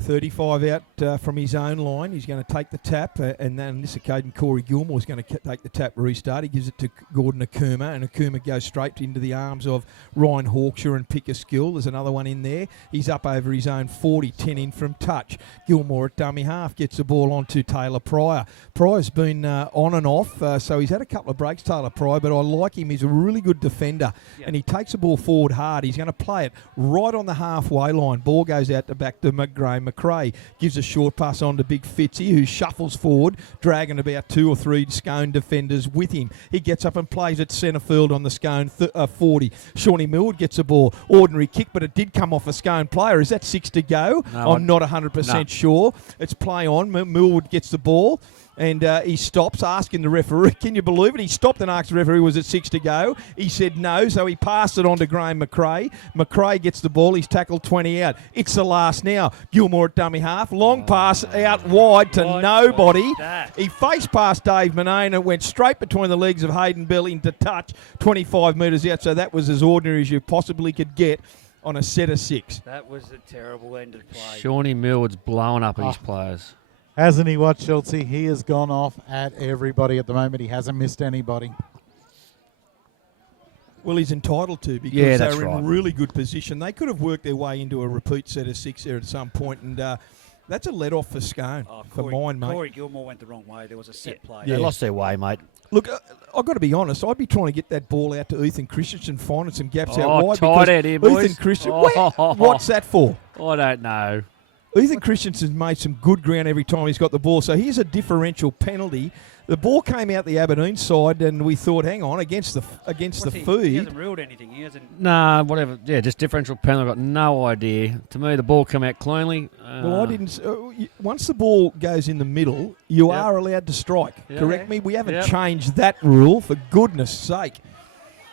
35 out from his own line. He's going to take the tap, and then on this occasion, Corey Gilmore is going to take the tap restart. He gives it to Gordon Akuma, and Akuma goes straight into the arms of Ryan Hawkshaw and Pickerskill. There's another one in there. He's up over his own 40, 10 in from touch. Gilmore at dummy half gets the ball on to Taylor Pryor. Pryor's been on and off, so he's had a couple of breaks, Taylor Pryor, but I like him. He's a really good defender, and he takes the ball forward hard. He's going to play it right on the halfway line. Ball goes out the back to McRae gives a short pass on to Big Fitzy, who shuffles forward, dragging about 2 or 3 Scone defenders with him. He gets up and plays at centre field on the Scone 40. Shawnee Millwood gets the ball. Ordinary kick, but it did come off a Scone player. Is that 6 to go? No, I'm not 100% sure. It's play on. Millwood gets the ball. And he stops, asking the referee, can you believe it? He stopped and asked the referee, was it 6 to go? He said no, so he passed it on to Graham McRae. McRae gets the ball. He's tackled 20 out. It's the last now. Gilmore at dummy half. Long pass out wide to What nobody. was that? He faced past Dave Manane and went straight between the legs of Hayden Bell into touch, 25 metres out. So that was as ordinary as you possibly could get on a set of 6. That was a terrible end of play. Shawnee Millwood's blowing up his players. Hasn't he, what, Chelsea? He has gone off at everybody at the moment. He hasn't missed anybody. Well, he's entitled to, because Yeah, they that's were right. in really good position. They could have worked their way into a repeat set of 6 there at some point, and that's a let-off for Scone, for mine, mate. Corey Gilmore went the wrong way. There was a set play. They lost their way, mate. Look, I've got to be honest. I'd be trying to get that ball out to Ethan Christensen, finding some gaps out Oh, wide. tight because out here, boys. Ethan Christensen, Oh. what's that for? I don't know. Ethan Christensen's made some good ground every time he's got the ball, so here's a differential penalty. The ball came out the Aberdeen side, and we thought, hang on, against the He feed. hasn't ruled anything. He hasn't. Nah, whatever. Yeah, just differential penalty. I've got no idea. To me, the ball come out cleanly. Well, I didn't. Once the ball goes in the middle, you Yep. are allowed to strike. Yeah. Correct me. We haven't Yep. changed that rule, for goodness sake.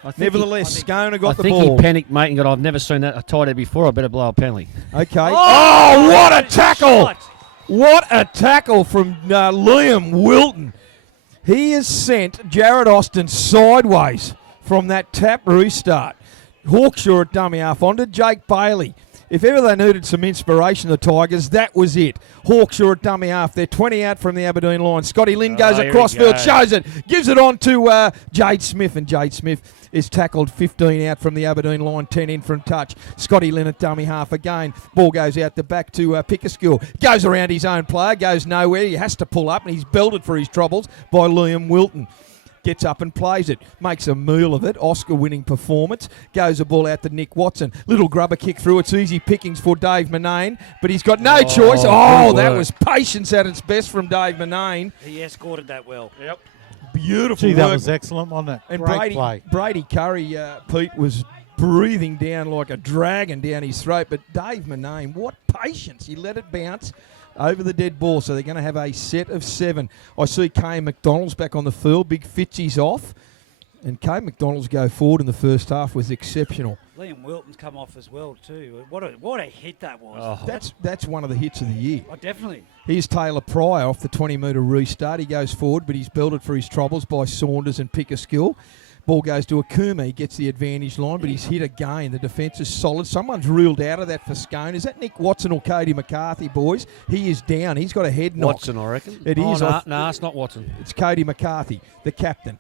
I think Nevertheless, Scone I got the think ball. he panicked, mate, and got, I've never seen that tight end before. I better blow a penalty. Okay. Oh, what a tackle! Shot. What a tackle from Liam Wilton. He has sent Jared Austin sideways from that tap restart. Hawkshaw at dummy half onto Jake Bailey. If ever they needed some inspiration, the Tigers, that was it. Hawkshaw at dummy half. They're 20 out from the Aberdeen line. Scotty Lynn goes across field, shows it, gives it on to Jade Smith, and Jade Smith is tackled 15 out from the Aberdeen line, 10 in from touch. Scotty Lynn at dummy half again. Ball goes out the back to Pickerskill. Goes around his own player, goes nowhere. He has to pull up, and he's belted for his troubles by Liam Wilton. Gets up and plays it. Makes a meal of it. Oscar-winning performance. Goes the ball out to Nick Watson. Little grubber kick through. It's easy pickings for Dave Manane, but he's got no choice. Oh, that was patience at its best from Dave Manane. He escorted that well. Yep. Gee, Beautiful work. that was excellent, wasn't it? And Great play. Brady Curry, Pete, was breathing down like a dragon down his throat, but Dave Manane, what patience. He let it bounce over the dead ball, so they're going to have a set of 7. I see Kane McDonald's back on the field. Big Fitzy's off. And Kane McDonald's go forward in the first half was exceptional. Liam Wilton's come off as well too. What a hit that was. Oh. That's one of the hits of the year. Oh, definitely. Here's Taylor Pryor off the 20-metre restart. He goes forward, but he's belted for his troubles by Saunders and Pickerskill. Ball goes to Akuma. He gets the advantage line, but he's hit again. The defence is solid. Someone's reeled out of that for Scone. Is that Nick Watson or Cody McCarthy, boys? He is down. He's got a head knock. Watson, I reckon. It is. No, it's not Watson. It's Cody McCarthy, the captain.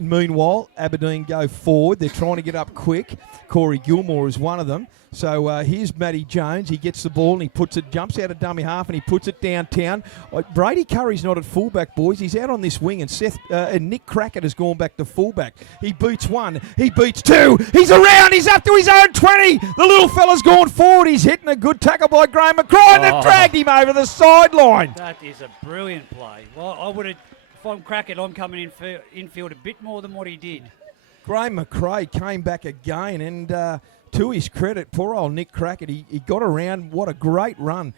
Meanwhile, Aberdeen go forward. They're trying to get up quick. Corey Gilmore is one of them. So here's Matty Jones. He gets the ball and he puts it, jumps out of dummy half and he puts it downtown. Brady Curry's not at fullback, boys. He's out on this wing, and Nick Crackett has gone back to fullback. He beats 1. He beats 2. He's around. He's up to his own 20. The little fella's gone forward. He's hitting a good tackle by Graham McCray, and they've dragged him over the sideline. That is a brilliant play. Well, I would have, if I'm Crackett, I'm coming infield a bit more than what he did. Graham McCray came back again, and to his credit, poor old Nick Crackett, he got around. What a great run.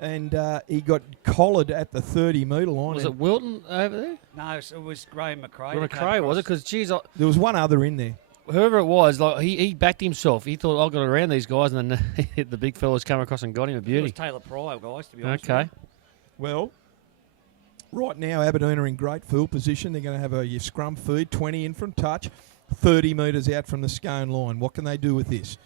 And he got collared at the 30-metre line. Was it Wilton over there? No, it was Graham McCray. McCray, was it? Because, geez, there was one other in there. whoever it was, like he backed himself. He thought, I've got around these guys, and then the big fellas come across and got him a It beauty. was Taylor Pryor, guys, to be honest. Okay. Well, right now, Aberdeen are in great field position. They're going to have a scrum feed, 20 in from touch, 30 metres out from the Scone line. What can they do with this?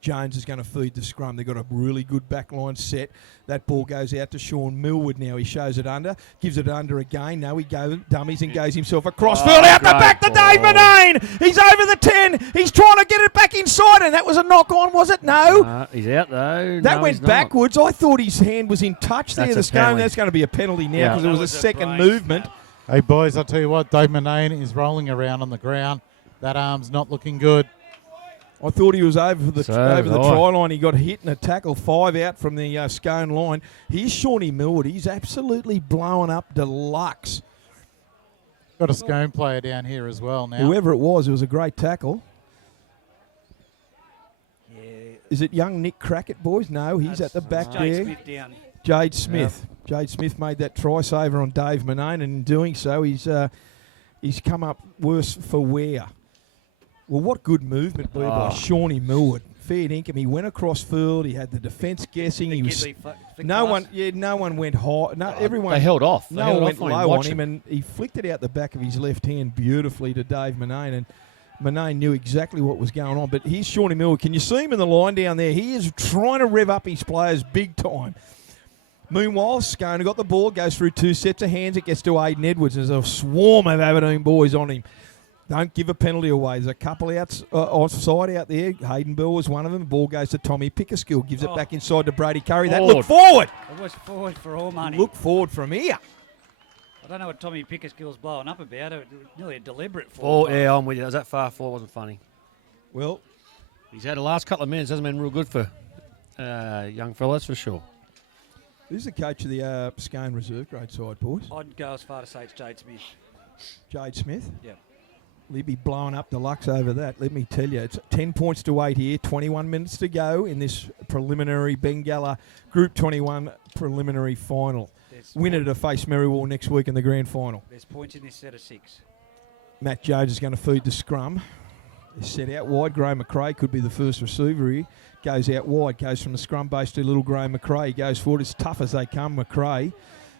Jones is going to feed the scrum. They've got a really good back line set. That ball goes out to Sean Millwood now. He shows it under, gives it under again. No, he goes dummies and goes himself across field out the back to Dave Manane. He's over the 10. He's trying to get it back inside, and that was a knock on, was it? No. He's out though. That No, went he's not. backwards. I thought his hand was in touch there. That's The a Scone. penalty. That's going to be a penalty now Yeah. because it was That a was a second brain movement. snap. Hey, boys, I'll tell you what, Dave Manane is rolling around on the ground. That arm's not looking good. I thought he was over the So try did I. line. He got hit in a tackle, 5 out from the Scone line. Here's Shawnee Millwood. He's absolutely blowing up deluxe. Got a Scone player down here as well now. Whoever it was a great tackle. Yeah. Is it young Nick Crackett, boys? No, he's at the back Jade there. Smith down. Jade Smith. Jade Smith made that try saver on Dave Manane, and in doing so, he's come up worse for wear. Well, what good movement by Shawnee Millwood. Fair dinkum. He went across field. He had the defence guessing. He was no one went high. No, everyone. They held off. No one went low on him, and he flicked it out the back of his left hand beautifully to Dave Manane, and Manane knew exactly what was going on. But here's Shawnee Millwood. Can you see him in the line down there? He is trying to rev up his players big time. Meanwhile, Scone got the ball, goes through 2 sets of hands. It gets to Aiden Edwards. There's a swarm of Aberdeen boys on him. Don't give a penalty away. There's a couple offside out there. Hayden Bell was one of them. The ball goes to Tommy Pickerskill. Gives it back inside to Brady Curry. That look forward. It was forward for all money. Look forward from here. I don't know what Tommy Pickerskill's blowing up about. It was nearly a deliberate Oh, forward. yeah, I'm with you. It was that far forward. Wasn't funny. Well, He's had the last couple of minutes. Hasn't been real good for young fellas for sure. who's the coach of the Scone Reserve grade side, boys? I'd go as far to say it's Jade Smith. Jade Smith. Yeah. Libby blowing up deluxe over that. Let me tell you, it's 10 points to 8 here. 21 minutes to go in this preliminary Bengalla Group 21 preliminary final. Winner to face Merriwall next week in the grand final. There's points in this set of 6. Matt Jones is going to feed the scrum. They're set out wide. Graham McRae could be the first receiver here. Goes out wide. Goes from the scrum base to little Graham McRae. Goes forward as tough as they come. McRae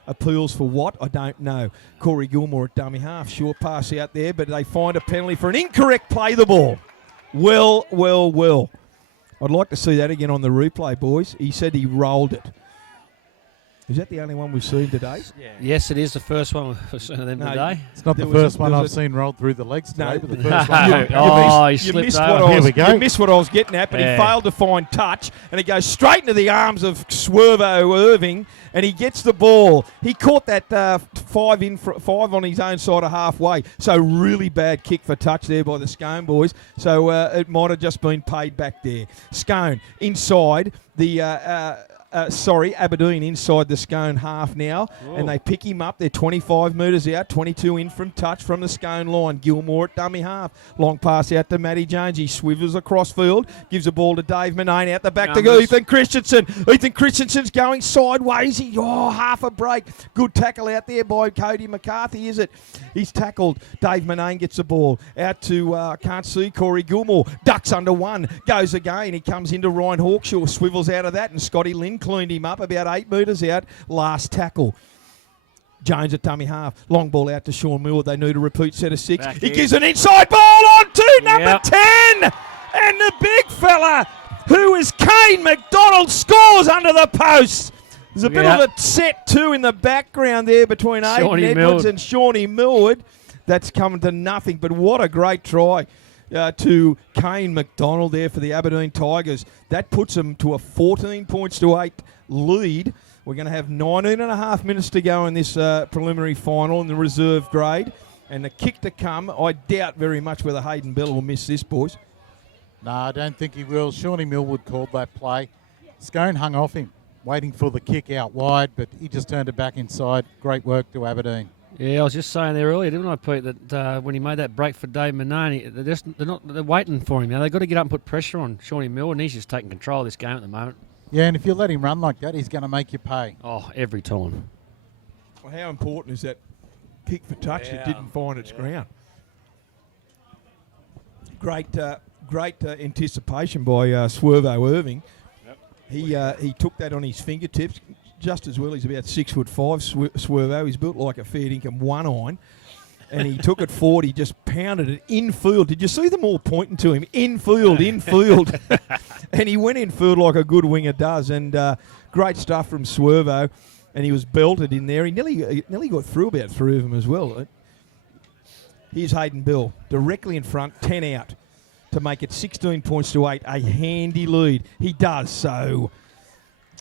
appeals for what? I don't know. Corey Gilmore at dummy half. Short pass out there, but they find a penalty for an incorrect play the ball. Well. I'd like to see that again on the replay, boys. He said he rolled it. Is that the only one we've seen today? Yeah. Yes, it is the first one we've seen of them No, today. It's not There the was first a- one there I've was a- seen rolled through the legs today, No, but the no. first one. Oh, he you slipped missed over. what I Here was, we go. you missed what I was getting at, but Yeah. he failed to find touch, and it goes straight into the arms of Swervo Irving, and he gets the ball. He caught that five on his own side of halfway, so really bad kick for touch there by the Scone boys. So it might have just been paid back there. Scone inside the. Aberdeen inside the Scone half now, and they pick him up. They're 25 metres out, 22 in from touch from the Scone line. Gilmore at dummy half. Long pass out to Matty Jones. He swivels across field, gives the ball to Dave Manane out the back to Numbers. Ethan Christensen. Ethan Christensen's going sideways. Half a break. Good tackle out there by Cody McCarthy, is it? He's tackled. Dave Manane gets the ball out to, can't see, Corey Gilmore. Ducks under one. Goes again. He comes into Ryan Hawkshaw. Swivels out of that, and Scotty Lynn cleaned him up about 8 metres out. Last tackle. Jones at dummy half. Long ball out to Sean Moore. They need a repeat set of 6. Back He in. gives an inside ball on to number Yep. 10. And the big fella, who is Kane McDonald, scores under the posts. There's a bit Yep. of a set too in the background there between Aiden Shawnee Edwards Millwood. and Shawnee Millwood. That's coming to nothing, but what a great try to Kane McDonald there for the Aberdeen Tigers. That puts them to a 14 points to 8 lead. We're going to have 19 and a half minutes to go in this preliminary final in the reserve grade. And the kick to come, I doubt very much whether Hayden Bell will miss this, boys. No, I don't think he will. Shawnee Millwood called that play. Scone hung off him, waiting for the kick out wide, but he just turned it back inside. Great work to Aberdeen. Yeah, I was just saying there earlier, didn't I, Pete, that when he made that break for Dave Manane, they're waiting for him. Now they've got to get up and put pressure on Shawnee Mill, and he's just taking control of this game at the moment. Yeah, and if you let him run like that, he's going to make you pay. Oh, every time. Well, how important is that kick for touch that didn't find its ground? Great anticipation by Swervo Irving. He took that on his fingertips just as well. He's about 6'5", Swervo. He's built like a fair dinkum one-iron. And he took it forward. He just pounded it infield. Did you see them all pointing to him? Infield. And he went infield like a good winger does. And great stuff from Swervo. And he was belted in there. He nearly got through about 3 of them as well. Here's Hayden Bell, directly in front, 10 out, to make it 16 points to 8. A handy lead. He does so.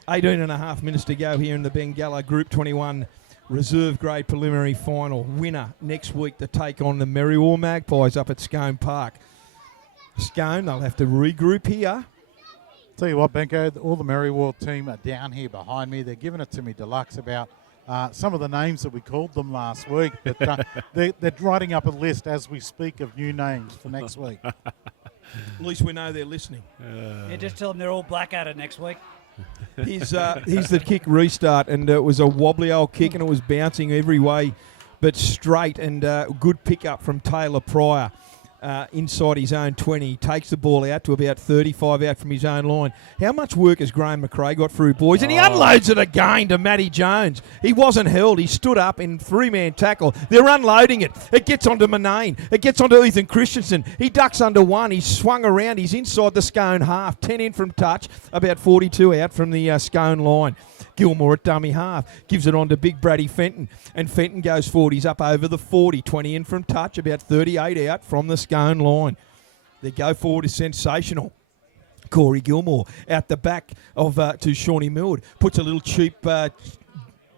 18 and a half minutes to go here in the Bengalla Group 21 reserve grade preliminary final. Winner next week to take on the Merriwar Magpies up at Scone Park. Scone, they'll have to regroup here. Tell you what, Benko, all the Merriwar team are down here behind me. They're giving it to me deluxe about some of the names that we called them last week. But they're writing up a list as we speak of new names for next week. At least we know they're listening. Yeah, just tell them they're all Blackadder next week. Here's the kick restart, and it was a wobbly old kick, and it was bouncing every way but straight, and good pickup from Taylor Pryor inside his own 20. He takes the ball out to about 35 out from his own line. How much work has Graham McRae got through, boys? And he unloads it again to Matty Jones. He wasn't held. He stood up in 3-man tackle. They're unloading it. It gets onto Manane. It gets onto Ethan Christensen. He ducks under one. He's swung around. He's inside the Scone half. 10 in from touch. About 42 out from the Scone line. Gilmore at dummy half. Gives it on to big Brady Fenton. And Fenton goes forward. He's up over the 40. 20 in from touch. About 38 out from the Scone line. Their go forward is sensational. Corey Gilmore out the back of to Shawnee Millwood. Puts a little cheap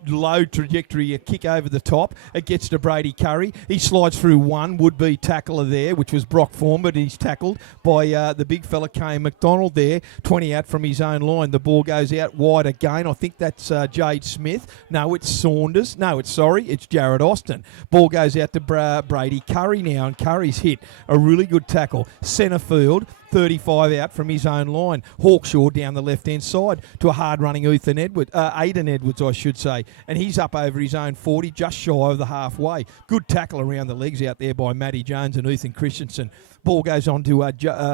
low trajectory, a kick over the top. It gets to Brady Curry. He slides through one would-be tackler there, which was Brock Form, but he's tackled by the big fella Kane McDonald there. 20 out from his own line. The ball goes out wide again. I think that's Jade Smith. No, it's Saunders. No, it's Jared Austin. Ball goes out to Brady Curry now, and Curry's hit a really good tackle. Centre field. 35 out from his own line. Hawkshaw down the left-hand side to a hard-running Aiden Edwards, I should say. And he's up over his own 40, just shy of the halfway. Good tackle around the legs out there by Matty Jones and Ethan Christensen. Ball goes on to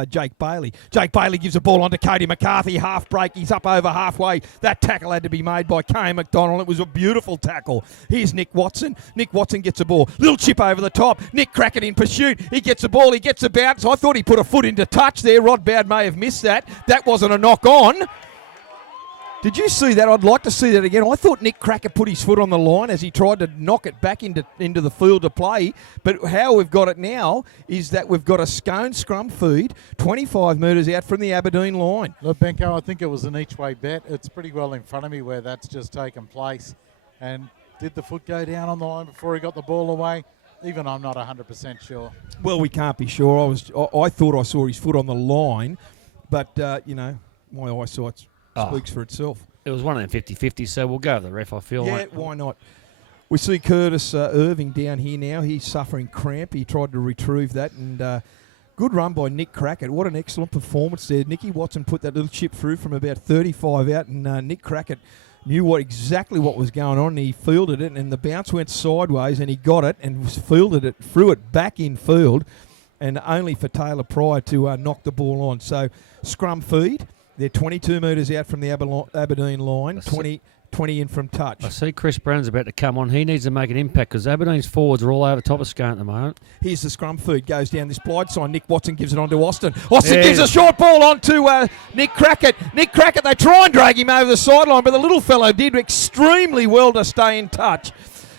Jake Bailey. Jake Bailey gives the ball on to Cody McCarthy. Half break. He's up over halfway. That tackle had to be made by Kane McDonald. It was a beautiful tackle. Here's Nick Watson. Nick Watson gets the ball. Little chip over the top. Nick Crackett in pursuit. He gets the ball. He gets the bounce. I thought he put a foot into touch there. Rod Bowd may have missed that. That wasn't a knock on. Did you see that? I'd like to see that again. I thought Nick Cracker put his foot on the line as he tried to knock it back into the field to play. But how we've got it now is that we've got a scone scrum feed 25 metres out from the Aberdeen line. Look, Benko, I think it was an each-way bet. It's pretty well in front of me where that's just taken place. And did the foot go down on the line before he got the ball away? Even I'm not 100% sure. Well, we can't be sure. I thought I saw his foot on the line, but, my eyesight speaks for itself. It was one of them 50-50, so we'll go with the ref, I feel like. Yeah, why not? We see Curtis Irving down here now. He's suffering cramp. He tried to retrieve that, and good run by Nick Crackett. What an excellent performance there. Nicky Watson put that little chip through from about 35 out, and Nick Crackett knew exactly what was going on, and he fielded it, and the bounce went sideways, and he got it and fielded it, threw it back in field, and only for Taylor Pryor to knock the ball on. So, scrum feed. They're 22 metres out from the Aberdeen line, 20 in from touch. I see Chris Brown's about to come on. He needs to make an impact because Aberdeen's forwards are all over the top of Scone at the moment. Here's the scrum feed. Goes down this blind side. Nick Watson gives it on to Austin. Austin gives a short ball on to Nick Crackett. Nick Crackett, they try and drag him over the sideline, but the little fellow did extremely well to stay in touch.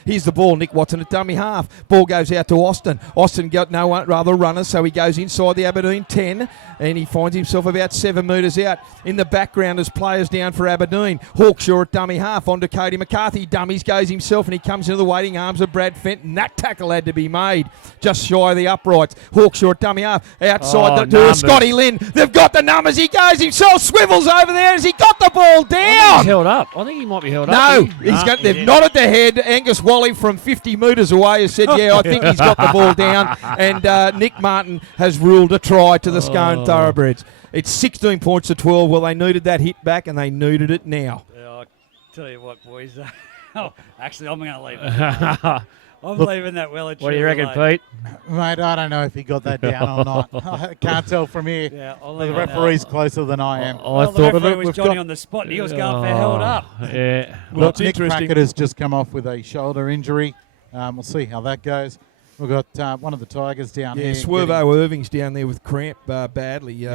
Here's the ball, Nick Watson at dummy half. Ball goes out to Austin. Austin got no other runners, so he goes inside the Aberdeen 10, and he finds himself about 7 metres out. In the background, there's players down for Aberdeen. Hawkshaw at dummy half, on to Cody McCarthy. Dummies goes himself, and he comes into the waiting arms of Brad Fenton. That tackle had to be made just shy of the uprights. Hawkshaw at dummy half, outside to Scotty Lynn. They've got the numbers. He goes himself, swivels over there as he got the ball down. He's held up. I think he might be held up. No, they've nodded their head. Angus Wally from 50 metres away has said, I think he's got the ball down. And Nick Martin has ruled a try to the Scone Thoroughbreds. It's 16 points to 12. Well, they needed that hit back, and they needed it now. Yeah, I'll tell you what, boys. Actually, I'm going to leave it. I'm leaving that well. What do you reckon, Pete? Mate, I don't know if he got that down or not. I can't tell from here. Yeah, the referee's closer than I am. I thought the referee was Johnny on the spot, and he was going for held up. Yeah. Look, Nick Crackett has just come off with a shoulder injury. We'll see how that goes. We've got one of the Tigers down here. Swervo Irving's down there with cramp badly.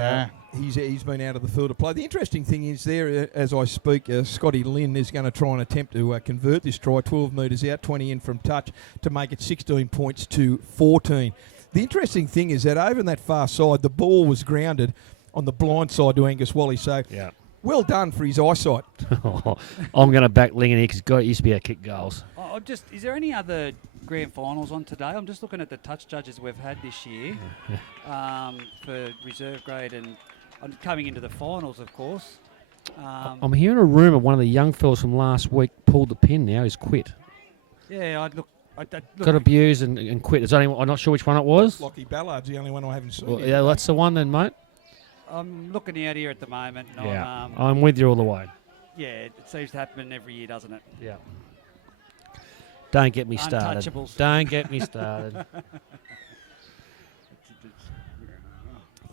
He's been out of the field to play. The interesting thing is there, as I speak, Scotty Lynn is going to try and attempt to convert this try, 12 metres out, 20 in from touch, to make it 16 points to 14. The interesting thing is that over on that far side, the ball was grounded on the blind side to Angus Wally. So, well done for his eyesight. I'm going to back Lingan here because he used to be able to kick goals. Is there any other grand finals on today? I'm just looking at the touch judges we've had this year for reserve grade and coming into the finals, of course. I'm hearing a rumour one of the young fellas from last week pulled the pin now. He's quit. Yeah, got abused and quit. There's only, I'm not sure which one it was. Lockie Ballard's the only one I haven't seen. Well, yeah, that's the one then, mate. I'm looking out here at the moment. And I'm with you all the way. Yeah, it seems to happen every year, doesn't it? Yeah. Don't get me started. Untouchables. Don't get me started.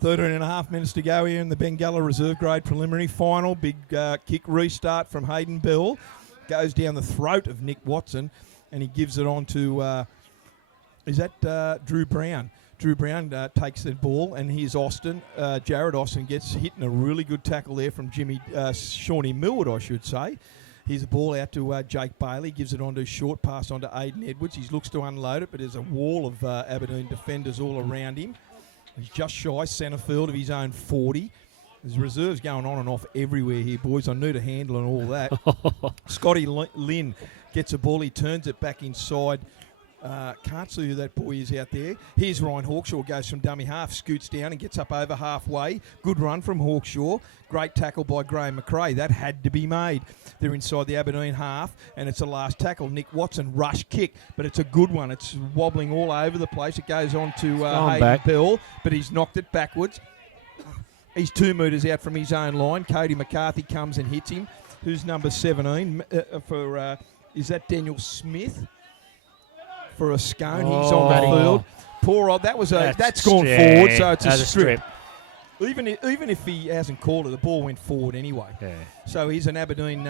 13 and a half minutes to go here in the Bengalla reserve grade preliminary final. Big kick restart from Hayden Bell. Goes down the throat of Nick Watson, and he gives it on to, Drew Brown. Drew Brown takes the ball, and here's Austin. Jared Austin gets hit in a really good tackle there from Shawnee Millwood, I should say. Here's the ball out to Jake Bailey. Gives it on to short pass on to Aiden Edwards. He looks to unload it, but there's a wall of Aberdeen defenders all around him. He's just shy centre field of his own 40. There's reserves going on and off everywhere here, boys. I knew to handle and all that. Scotty Lynn gets a ball. He turns it back inside. Can't see who that boy is out there. Here's Ryan Hawkshaw, goes from dummy half, scoots down and gets up over halfway. Good run from Hawkshaw. Great tackle by Graham McRae. That had to be made. They're inside the Aberdeen half, and it's the last tackle. Nick Watson, rush kick, but it's a good one. It's wobbling all over the place. It goes on to Hayden Bell, but he's knocked it backwards. He's 2 metres out from his own line. Cody McCarthy comes and hits him. Who's number 17? Is that Daniel Smith? For a Scone. He's on the field. Poor old. That's That's gone yeah, forward, so it's a that's strip. Even if he hasn't called it, the ball went forward anyway. Yeah. So he's an Aberdeen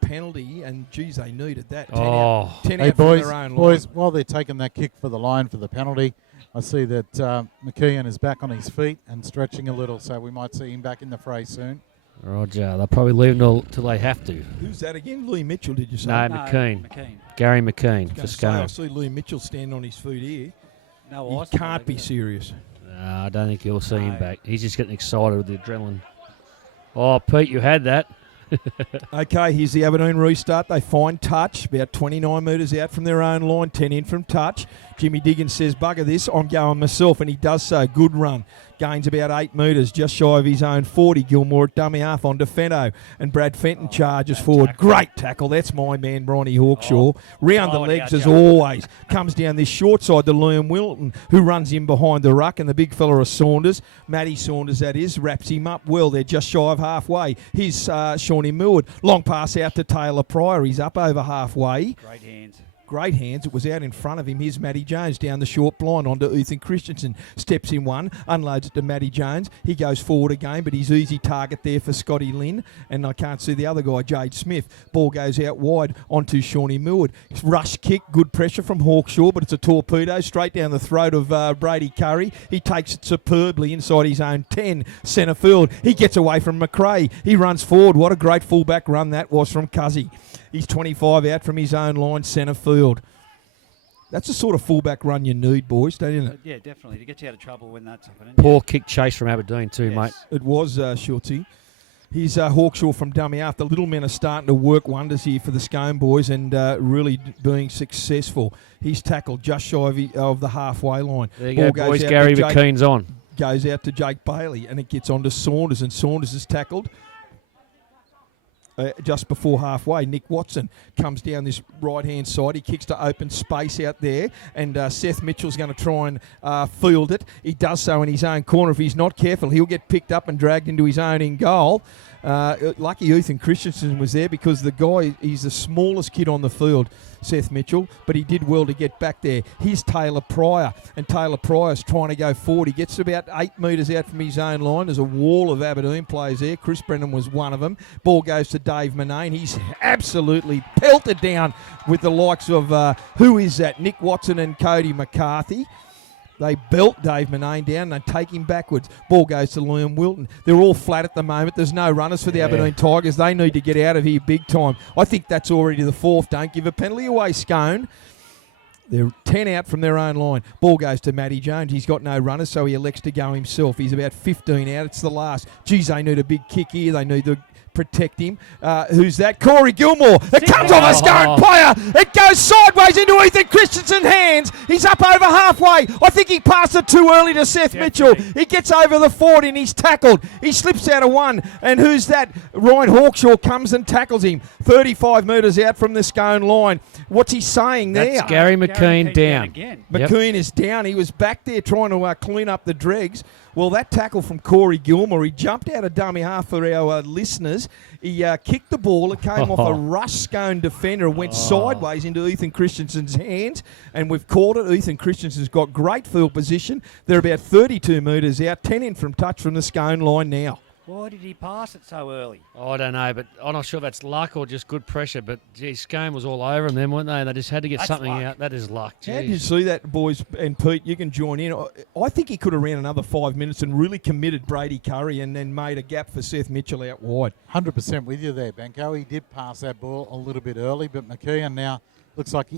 penalty, and geez, they needed that. 10 Oh. out, 10 Hey, out from boys, their own boys, line. while they're taking that kick for the line for the penalty, I see that McKeon is back on his feet and stretching a little, so we might see him back in the fray soon. Roger. They'll probably leave him till they have to. Who's that again? Louis Mitchell, did you say? No, McKean. Gary McKean for I Scone. see Louis Mitchell standing on his feet here. No, He can't be serious. No, I don't think you'll see him No. back. He's just getting excited with the adrenaline. Oh, Pete, you had that. Okay, here's the Aberdeen restart. They find touch, about 29 metres out from their own line, 10 in from touch. Jimmy Diggins says, bugger this, I'm going myself, and he does so. Good run. Gains about 8 metres, just shy of his own 40. Gilmore at dummy half on Defendo, and Brad Fenton charges forward. tackle. Great tackle. That's my man, Bronny Hawkshaw. Round the Oh, legs yeah, as yeah. always. Comes down this short side to Liam Wilton, who runs in behind the ruck, and the big fella is Saunders. Matty Saunders, that is, wraps him up well. They're just shy of halfway. Here's Shawnee Millward. Long pass out to Taylor Pryor. He's up over halfway. Great hands. Great hands. It was out in front of him. Here's Matty Jones down the short blind onto Ethan Christensen. Steps in one, unloads it to Matty Jones. He goes forward again, but he's easy target there for Scotty Lynn. And I can't see the other guy, Jade Smith. Ball goes out wide onto Shawnee Millward. Rush kick, good pressure from Hawkshaw, but it's a torpedo straight down the throat of Brady Curry. He takes it superbly inside his own 10, centre field. He gets away from McRae. He runs forward. What a great fullback run that was from Cuzzy. He's 25 out from his own line, centre field. That's the sort of fullback run you need, boys, don't you? Yeah, definitely. To get you out of trouble when that's happening. Poor kick chase from Aberdeen too, Yes. mate. It was Schultzy. Here's Hawkshaw from dummy half. The little men are starting to work wonders here for the Scone boys and really being successful. He's tackled just shy of the halfway line. There you Ball go, goes boys. out Gary to Jake- McKean's on. Goes out to Jake Bailey, and it gets on to Saunders, and Saunders is tackled. Just before halfway, Nick Watson comes down this right-hand side. He kicks to open space out there, and Seth Mitchell's going to try and field it. He does so in his own corner. If he's not careful, he'll get picked up and dragged into his own in goal. Lucky Ethan Christensen was there because the guy, he's the smallest kid on the field, Seth Mitchell, but he did well to get back there. Here's Taylor Pryor, and Taylor Pryor's trying to go forward. He gets about 8 metres out from his own line. There's a wall of Aberdeen players there. Chris Brennan was one of them. Ball goes to Dave Manane. He's absolutely pelted down with the likes of, who is that? Nick Watson and Cody McCarthy. They belt Dave Manane down and they take him backwards. Ball goes to Liam Wilton. They're all flat at the moment. There's no runners for the Aberdeen Tigers. They need to get out of here big time. I think that's already the fourth. Don't give a penalty away, Scone. They're 10 out from their own line. Ball goes to Matty Jones. He's got no runners, so he elects to go himself. He's about 15 out. It's the last. Geez, they need a big kick here. They need to protect him. Who's that? Corey Gilmore. It comes off a Scone player. It goes sideways into Ethan Christensen's hands. He's up over halfway. I think he passed it too early to Seth Mitchell. He gets over the 40 and he's tackled. He slips out of one. And who's that? Ryan Hawkshaw comes and tackles him. 35 metres out from the Scone line. What's he saying there? That's Gary McKean down. Again. McKean is down. He was back there trying to clean up the dregs. Well, that tackle from Corey Gilmore, he jumped out of dummy half for our listeners. He kicked the ball. It came off a rush Scone defender and went sideways into Ethan Christensen's hands. And we've called it. Ethan Christensen's got great field position. They're about 32 metres out, 10 in from touch from the Scone line now. Why did he pass it so early? I don't know, but I'm not sure if that's luck or just good pressure. But, gee, Scone was all over them then, weren't they? They just had to get That's something luck. out. That is luck. How did you Jeez. see that, boys? And Pete, you can join in. I think he could have ran another 5 minutes and really committed Brady Curry and then made a gap for Seth Mitchell out wide. 100% with you there, Benko. He did pass that ball a little bit early, but McKeon now looks like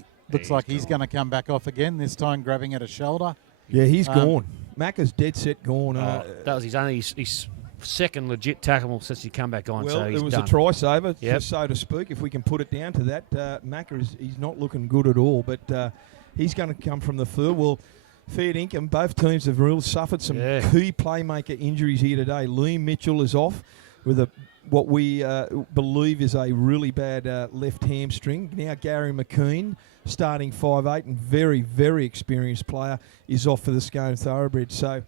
he's going to come back off again, this time grabbing at a shoulder. Yeah, he's gone. Macca's dead set gone. That was his second legit tackle since he come back on. Well, so he's it was done. a try saver, Yep. so to speak, if we can put it down to that. Macca, he's not looking good at all, but he's going to come from the field. Well, fair dinkum, both teams have really suffered some key playmaker injuries here today. Liam Mitchell is off with what we believe is a really bad left hamstring. Now Gary McKean, starting 5'8", and very, very experienced player, is off for the Scone Thoroughbred. So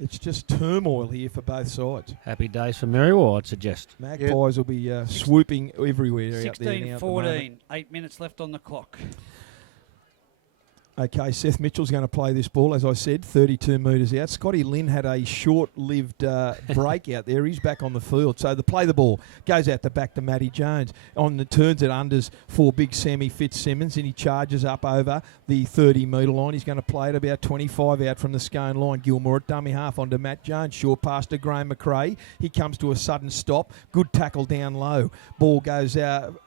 it's just turmoil here for both sides. Happy days for Merriwell, I'd suggest. Magpies will be swooping everywhere out there now. 16-14, 8 minutes left on the clock. Okay, Seth Mitchell's going to play this ball, as I said, 32 metres out. Scotty Lynn had a short-lived break out there. He's back on the field. So the play the ball goes out the back to Matty Jones. On the turns it unders for big Sammy Fitzsimmons, and he charges up over the 30-metre line. He's going to play it about 25 out from the Scone line. Gilmore at dummy half onto Matt Jones. Short pass to Graham McRae. He comes to a sudden stop. Good tackle down low. Ball goes out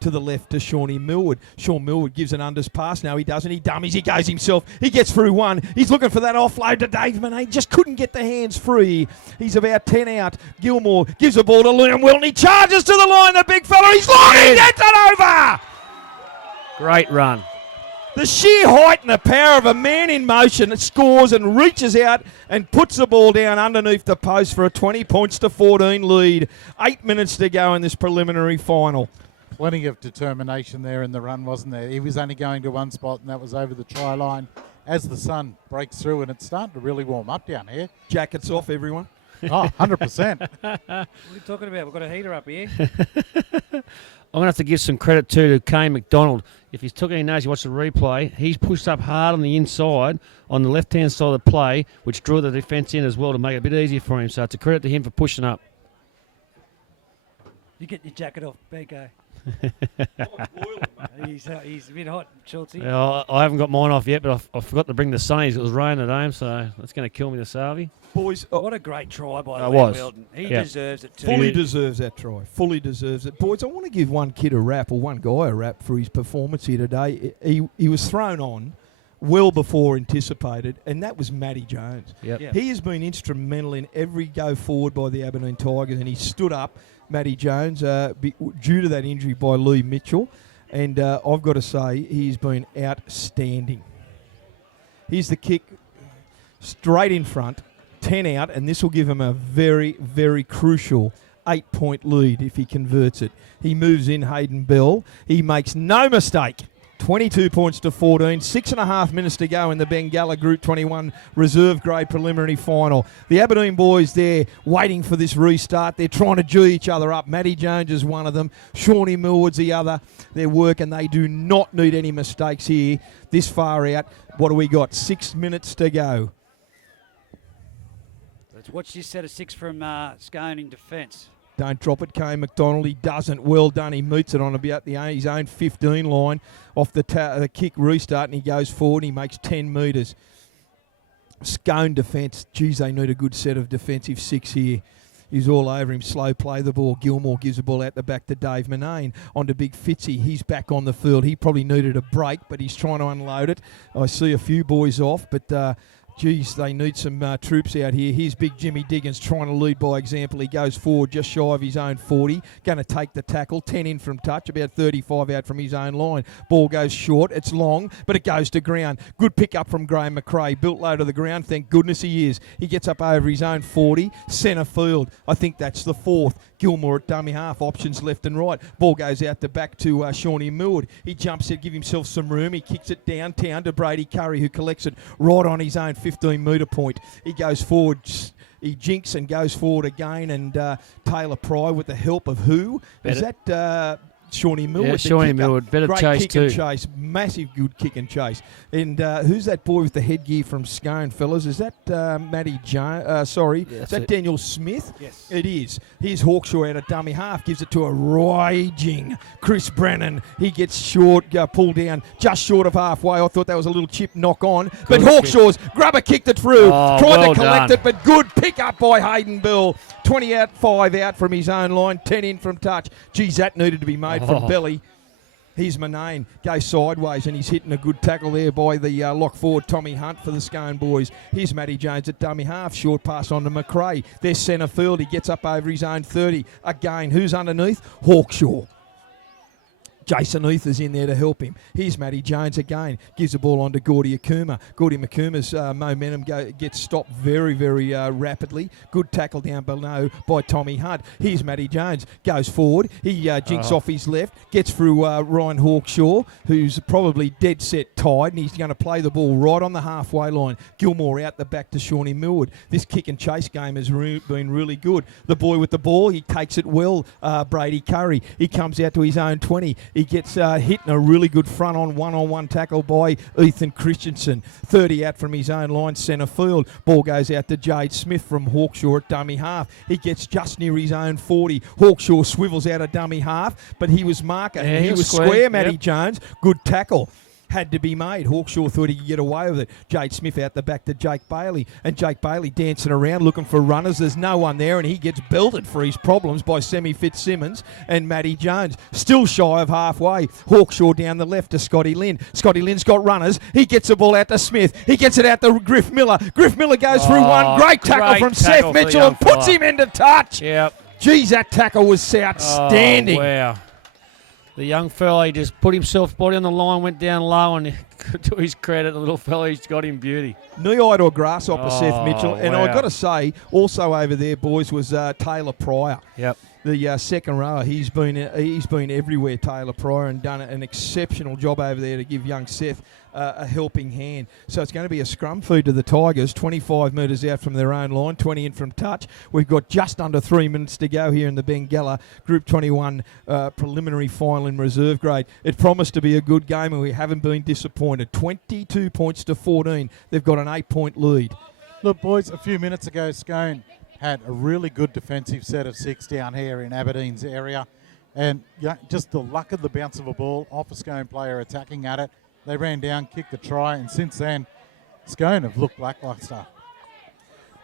to the left to Shawnee Millwood. Sean Millwood gives an unders pass. No, he doesn't. He dummies. He goes himself. He gets through one. He's looking for that offload to Dave Monet. Just couldn't get the hands free. He's about 10 out. Gilmore gives the ball to Liam Wilton. He charges to the line. The big fella. He's long. He gets it over. Great run. The sheer height and the power of a man in motion that scores and reaches out and puts the ball down underneath the post for a 20 points to 14 lead. 8 minutes to go in this preliminary final. Plenty of determination there in the run, wasn't there? He was only going to one spot, and that was over the try line. As the sun breaks through, and it's starting to really warm up down here. Jackets off, everyone. Oh, 100%. What are you talking about? We've got a heater up here. I'm going to have to give some credit to Kane McDonald. If he's took any notes, you watch the replay, he's pushed up hard on the inside, on the left-hand side of the play, which drew the defence in as well to make it a bit easier for him. So it's a credit to him for pushing up. You get your jacket off, Benko. He's a bit hot, Schultzy. Yeah, I haven't got mine off yet, but I forgot to bring the sunnies. It was raining at home, so that's going to kill me this Harvey. Boys, What a great try by Liam was. Wilton. He Yeah. deserves it too. fully deserves that try. Fully deserves it. Boys, I want to give one kid a rap, or one guy a rap, for his performance here today. He was thrown on well before anticipated, and that was Matty Jones. Yep. Yeah. He has been instrumental in every go forward by the Aberdeen Tigers, and he stood up, Matty Jones, due to that injury by Lee Mitchell. And I've got to say, he's been outstanding. Here's the kick straight in front, 10 out, and this will give him a very, very crucial 8-point lead if he converts it. He moves in Hayden Bell. He makes no mistake. 22 points to 14, 6.5 minutes to go in the Bengalla Group 21 reserve grade preliminary final. The Aberdeen boys there waiting for this restart. They're trying to G each other up. Matty Jones is one of them. Shawnee Millwood's the other. They're working. They do not need any mistakes here this far out. What do we got? 6 minutes to go. Let's watch this set of 6 from Scone in defence. Don't drop it, Kane McDonald. He doesn't. Well done. He meets it on about his own 15 line off the kick restart, and he goes forward and he makes 10 metres. Scone defence. Geez, they need a good set of defensive 6 here. He's all over him. Slow play the ball. Gilmore gives the ball out the back to Dave Monet. On to Big Fitzy. He's back on the field. He probably needed a break, but he's trying to unload it. I see a few boys off, but geez, they need some troops out here. Here's big Jimmy Diggins trying to lead by example. He goes forward just shy of his own 40. Going to take the tackle. 10 in from touch, about 35 out from his own line. Ball goes short. It's long, but it goes to ground. Good pick up from Graham McRae. Built low to the ground. Thank goodness he is. He gets up over his own 40. Centre field. I think that's the 4th. Gilmore at dummy half. Options left and right. Ball goes out the back to Shawnee Millwood. He jumps it, give himself some room. He kicks it downtown to Brady Curry, who collects it right on his own 15-metre point. He goes forward. He jinks and goes forward again. And Taylor Pry with the help of who? Is that Shawnee Millwood? Yeah, Shawnee Millwood. Better Great chase kick too. and chase. Massive good kick and chase. And who's that boy with the headgear from Scone, fellas? Is that Matty Jones? Sorry. Yeah, is that Daniel Smith? Yes. It is. Here's Hawkshaw out of dummy half. Gives it to a raging Chris Brennan. He gets short, pulled down just short of halfway. I thought that was a little chip knock on. But Good Hawkshaw's grubber kicked it through. Oh, Tried well to collect done. it, but good pick up by Hayden Bell. 20 out, 5 out from his own line. 10 in from touch. Geez, that needed to be made from belly. Here's Manane, goes sideways, and he's hitting a good tackle there by the lock forward Tommy Hunt for the Scone boys. Here's Matty Jones at dummy half, short pass on to McRae. There's centre field, he gets up over his own 30. Again, who's underneath? Hawkshaw. Jason Ether's in there to help him. Here's Matty Jones again. Gives the ball on to Gordy Akuma. Gordy Akuma's momentum gets stopped very, very rapidly. Good tackle down below by Tommy Hunt. Here's Matty Jones. Goes forward. He jinks off his left. Gets through Ryan Hawkshaw, who's probably dead set tied, and he's going to play the ball right on the halfway line. Gilmore out the back to Shawnee Millwood. This kick and chase game has been really good. The boy with the ball, he takes it well, Brady Curry. He comes out to his own 20. He gets hit in a really good front-on one-on-one tackle by Ethan Christensen. 30 out from his own line, centre field. Ball goes out to Jade Smith from Hawkshaw at dummy half. He gets just near his own 40. Hawkshaw swivels out a dummy half, but he was marker. Yeah, he was square, Matty yep. Jones. Good tackle. Had to be made. Hawkshaw thought he could get away with it. Jade Smith out the back to Jake Bailey. And Jake Bailey dancing around looking for runners. There's no one there, and he gets belted for his problems by Semi Fitzsimmons and Matty Jones. Still shy of halfway. Hawkshaw down the left to Scotty Lynn. Scotty Lynn's got runners. He gets the ball out to Smith. He gets it out to Griff Miller. Griff Miller goes through one. Great tackle from Seth Mitchell and puts him into touch. Yep. Geez, that tackle was outstanding. Oh, wow. The young fella, he just put himself body on the line, went down low, and to his credit, the little fella, he's got him beauty. Knee-eye to a grasshopper, Seth Mitchell. And wow. I've got to say, also over there, boys, was Taylor Pryor. Yep. The second rower. He's been everywhere, Taylor Pryor, and done an exceptional job over there to give young Seth a helping hand. So it's going to be a scrum feed to the Tigers, 25 metres out from their own line, 20 in from touch. We've got just under 3 minutes to go here in the Bengalla Group 21 preliminary final in reserve grade. It promised to be a good game, and we haven't been disappointed. 22 points to 14. They've got an 8-point lead. Look, boys, a few minutes ago, Scone had a really good defensive set of 6 down here in Aberdeen's area. And just the luck of the bounce of a ball off a Scone player attacking at it. They ran down, kicked the try, and since then, Scone have looked lacklustre.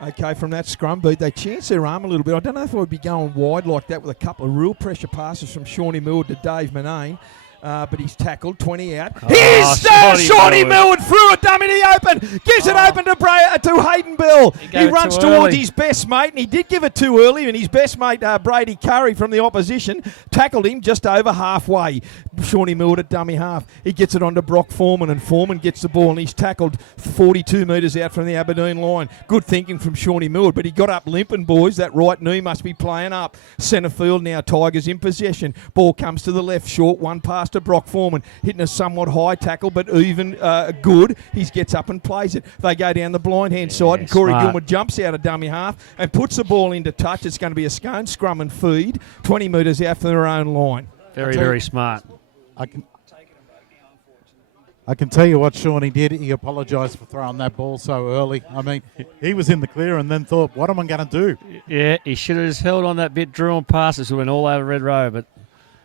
Okay, from that scrum beat, they chanced their arm a little bit. I don't know if I would be going wide like that with a couple of real pressure passes from Shawnee Millwood to Dave Manane. But he's tackled, 20 out. Here's Shawnee Millwood through a dummy to the open. Gives it open to Hayden Bell. He runs towards his best mate, and he did give it too early, and his best mate, Brady Curry from the opposition, tackled him just over halfway. Shawnee Millwood at dummy half. He gets it onto Brock Foreman, and Foreman gets the ball, and he's tackled 42 metres out from the Aberdeen line. Good thinking from Shawnee Millwood, but he got up limping, boys. That right knee must be playing up. Centre field now, Tigers in possession. Ball comes to the left, short, one pass to Brock Foreman, hitting a somewhat high tackle, but even good. He gets up and plays it. They go down the blind hand side, and Corey Gilmer jumps out of dummy half and puts the ball into touch. It's going to be a Scone scrum and feed, 20 metres out from their own line. Very, very smart. I can tell you what Shawnee did. He apologised for throwing that ball so early. I mean, he was in the clear and then thought, what am I going to do? Yeah, he should have just held on that bit, drew on passes, who went all over Red Row, but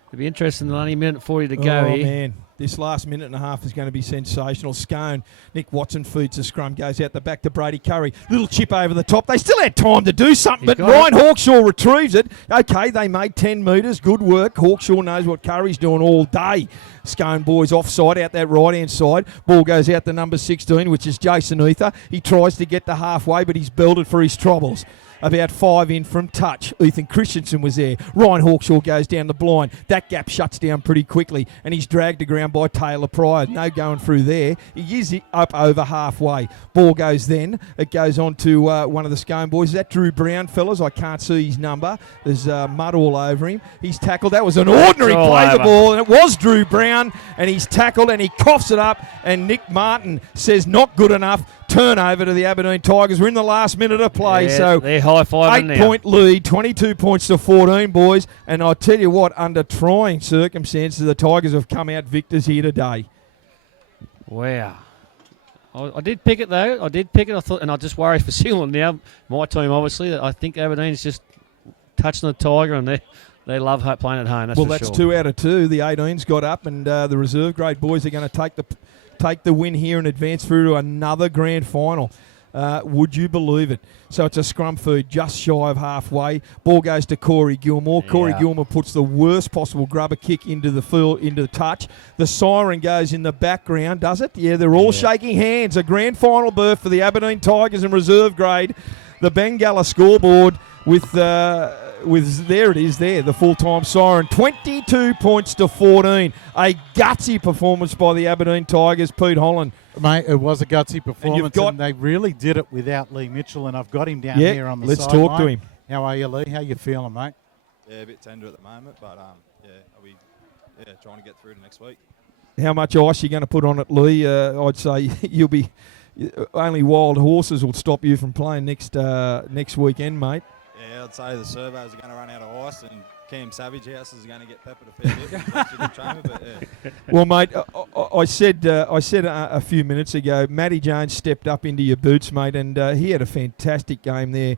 it'll be interesting. The only minute 40 to go here. Oh, man. This last minute and a half is going to be sensational. Scone, Nick Watson feeds the scrum, goes out the back to Brady Curry. Little chip over the top. They still had time to do something, but Ryan Hawkshaw retrieves it. Okay, they made 10 metres. Good work. Hawkshaw knows what Curry's doing all day. Scone boys offside out that right-hand side. Ball goes out to number 16, which is Jason Ether. He tries to get to halfway, but he's belted for his troubles. About 5 in from touch. Ethan Christensen was there. Ryan Hawkshaw goes down the blind. That gap shuts down pretty quickly, and he's dragged to ground by Taylor Pryor. No going through there. He is up over halfway. Ball goes then. It goes on to one of the Scone boys. Is that Drew Brown, fellas? I can't see his number. There's mud all over him. He's tackled. That was an ordinary play the ball, and it was Drew Brown, and he's tackled, and he coughs it up, and Nick Martin says not good enough. Turnover to the Aberdeen Tigers. We're in the last minute of play, so they're high-fiving 8-point lead, 22 points to 14, boys. And I tell you what, under trying circumstances, the Tigers have come out victors here today. Wow. I did pick it, though. I did pick it. I thought, and I just worry for Sealand now. My team, obviously. I think Aberdeen's just touching the Tiger, and they love playing at home. That's 2 out of 2. The 18's got up, and the reserve grade boys are going to take the win here and advance through to another grand final. Would you believe it? So it's a scrum feed just shy of halfway. Ball goes to Corey Gilmore. Yeah. Corey Gilmore puts the worst possible grubber kick into the field, into the touch. The siren goes in the background, does it? Yeah, they're all shaking hands. A grand final berth for the Aberdeen Tigers in reserve grade. The Bengalla scoreboard with there it is there, the full-time siren. 22 points to 14. A gutsy performance by the Aberdeen Tigers, Pete Holland. Mate, it was a gutsy performance, and they really did it without Lee Mitchell, and I've got him down here on the let's sideline. talk to him. How are you, Lee? How you feeling, mate? Yeah, a bit tender at the moment, but I'll be trying to get through to next week. How much ice are you going to put on it, Lee? I'd say you'll be only wild horses will stop you from playing next weekend, mate. Yeah, I'd say the servos are going to run out of ice, and Cam Savage house is going to get peppered a fair bit. He's actually a good trainer, but yeah. Well, mate, I said a few minutes ago, Matty Jones stepped up into your boots, mate, and he had a fantastic game there,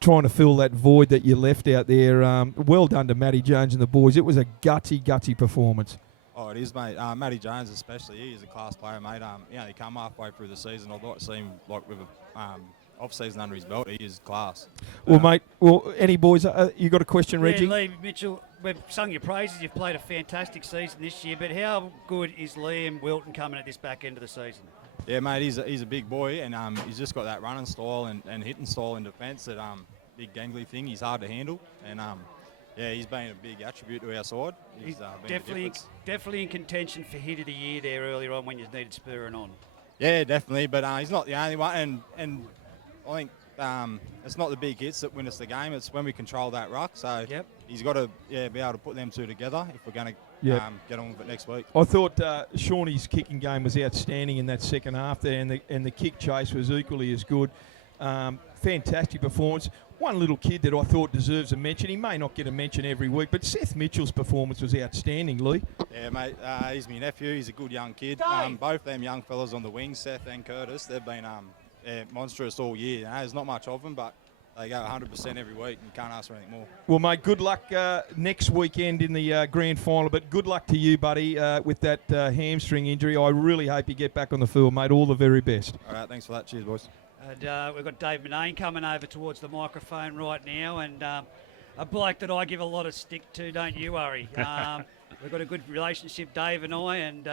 trying to fill that void that you left out there. Well done to Matty Jones and the boys. It was a gutsy performance. Oh, it is, mate. Matty Jones especially, he's a class player, mate. He only come halfway through the season. I'd like to see him like with a off-season under his belt. He is class. Well, mate, any boys, you got a question, Reggie? Yeah, Lee Mitchell, we've sung your praises. You've played a fantastic season this year, but how good is Liam Wilton coming at this back end of the season? Yeah, mate, he's a big boy, and he's just got that running style and hitting style in defence, that big gangly thing. He's hard to handle, and yeah, he's been a big attribute to our side. He's definitely in contention for hit of the year there earlier on when you needed spurring on. Yeah, definitely, but he's not the only one, and I think it's not the big hits that win us the game. It's when we control that ruck. So he's got to be able to put them two together if we're going to get on with it next week. I thought Shawnee's kicking game was outstanding in that second half there, and the kick chase was equally as good. Fantastic performance. One little kid that I thought deserves a mention. He may not get a mention every week, but Seth Mitchell's performance was outstanding, Lee. Yeah, mate. He's my nephew. He's a good young kid. Both them young fellas on the wings, Seth and Curtis, they've been monstrous all year. There's not much of them, but they go 100% every week, and you can't ask for anything more. Well, mate, good luck next weekend in the grand final, but good luck to you, buddy, with that hamstring injury. I really hope you get back on the field, mate. All the very best. All right, thanks for that. Cheers, boys. And we've got Dave Manane coming over towards the microphone right now, and a bloke that I give a lot of stick to, don't you worry. We've got a good relationship, Dave and I, and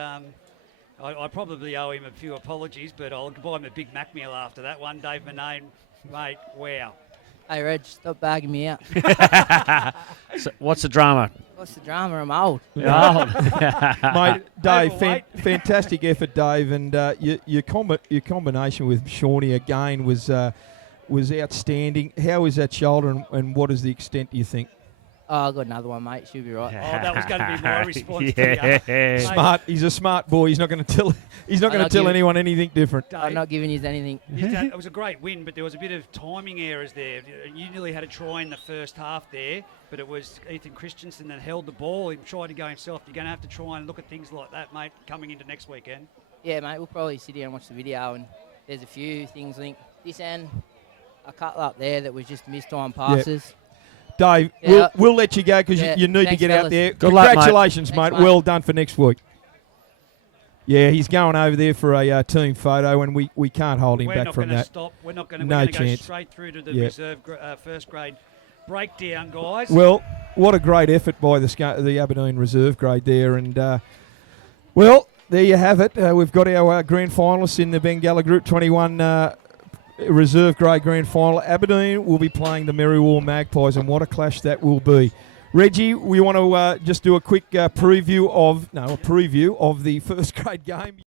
I probably owe him a few apologies, but I'll buy him a Big Mac meal after that one. Dave Manane, mate, wow. Hey, Reg, stop bagging me out. So what's the drama? What's the drama? I'm old. Mate, Dave, fantastic effort, Dave, and your combination with Shawnee again was outstanding. How is that shoulder, and what is the extent, do you think? Oh, I got another one, mate. She'll be right. Oh, that was going to be my response to you. Smart. He's a smart boy. He's not going to tell. He's not going to tell anyone anything different. I'm not giving you anything. It was a great win, but there was a bit of timing errors there. You nearly had a try in the first half there, but it was Ethan Christensen that held the ball and tried to go himself. You're going to have to try and look at things like that, mate, coming into next weekend. Yeah, mate. We'll probably sit here and watch the video, and there's a few things linked. This end, a cut up there that was just missed time passes. Yep. Dave, we'll let you go because you need to get out there. Good luck, Congratulations, mate. Thanks, well done for next week. Yeah, he's going over there for a team photo, and we can't hold him back from that. Stop. We're not going to. No we're going to go chance. straight through to the reserve first grade breakdown, guys. Well, what a great effort by the Aberdeen reserve grade there, and well, there you have it. We've got our grand finalists in the Bengalla Group 21. Reserve grade grand final. Aberdeen will be playing the Merriwall Magpies, and what a clash that will be. Reggie, we want to just do a quick preview of the first grade game.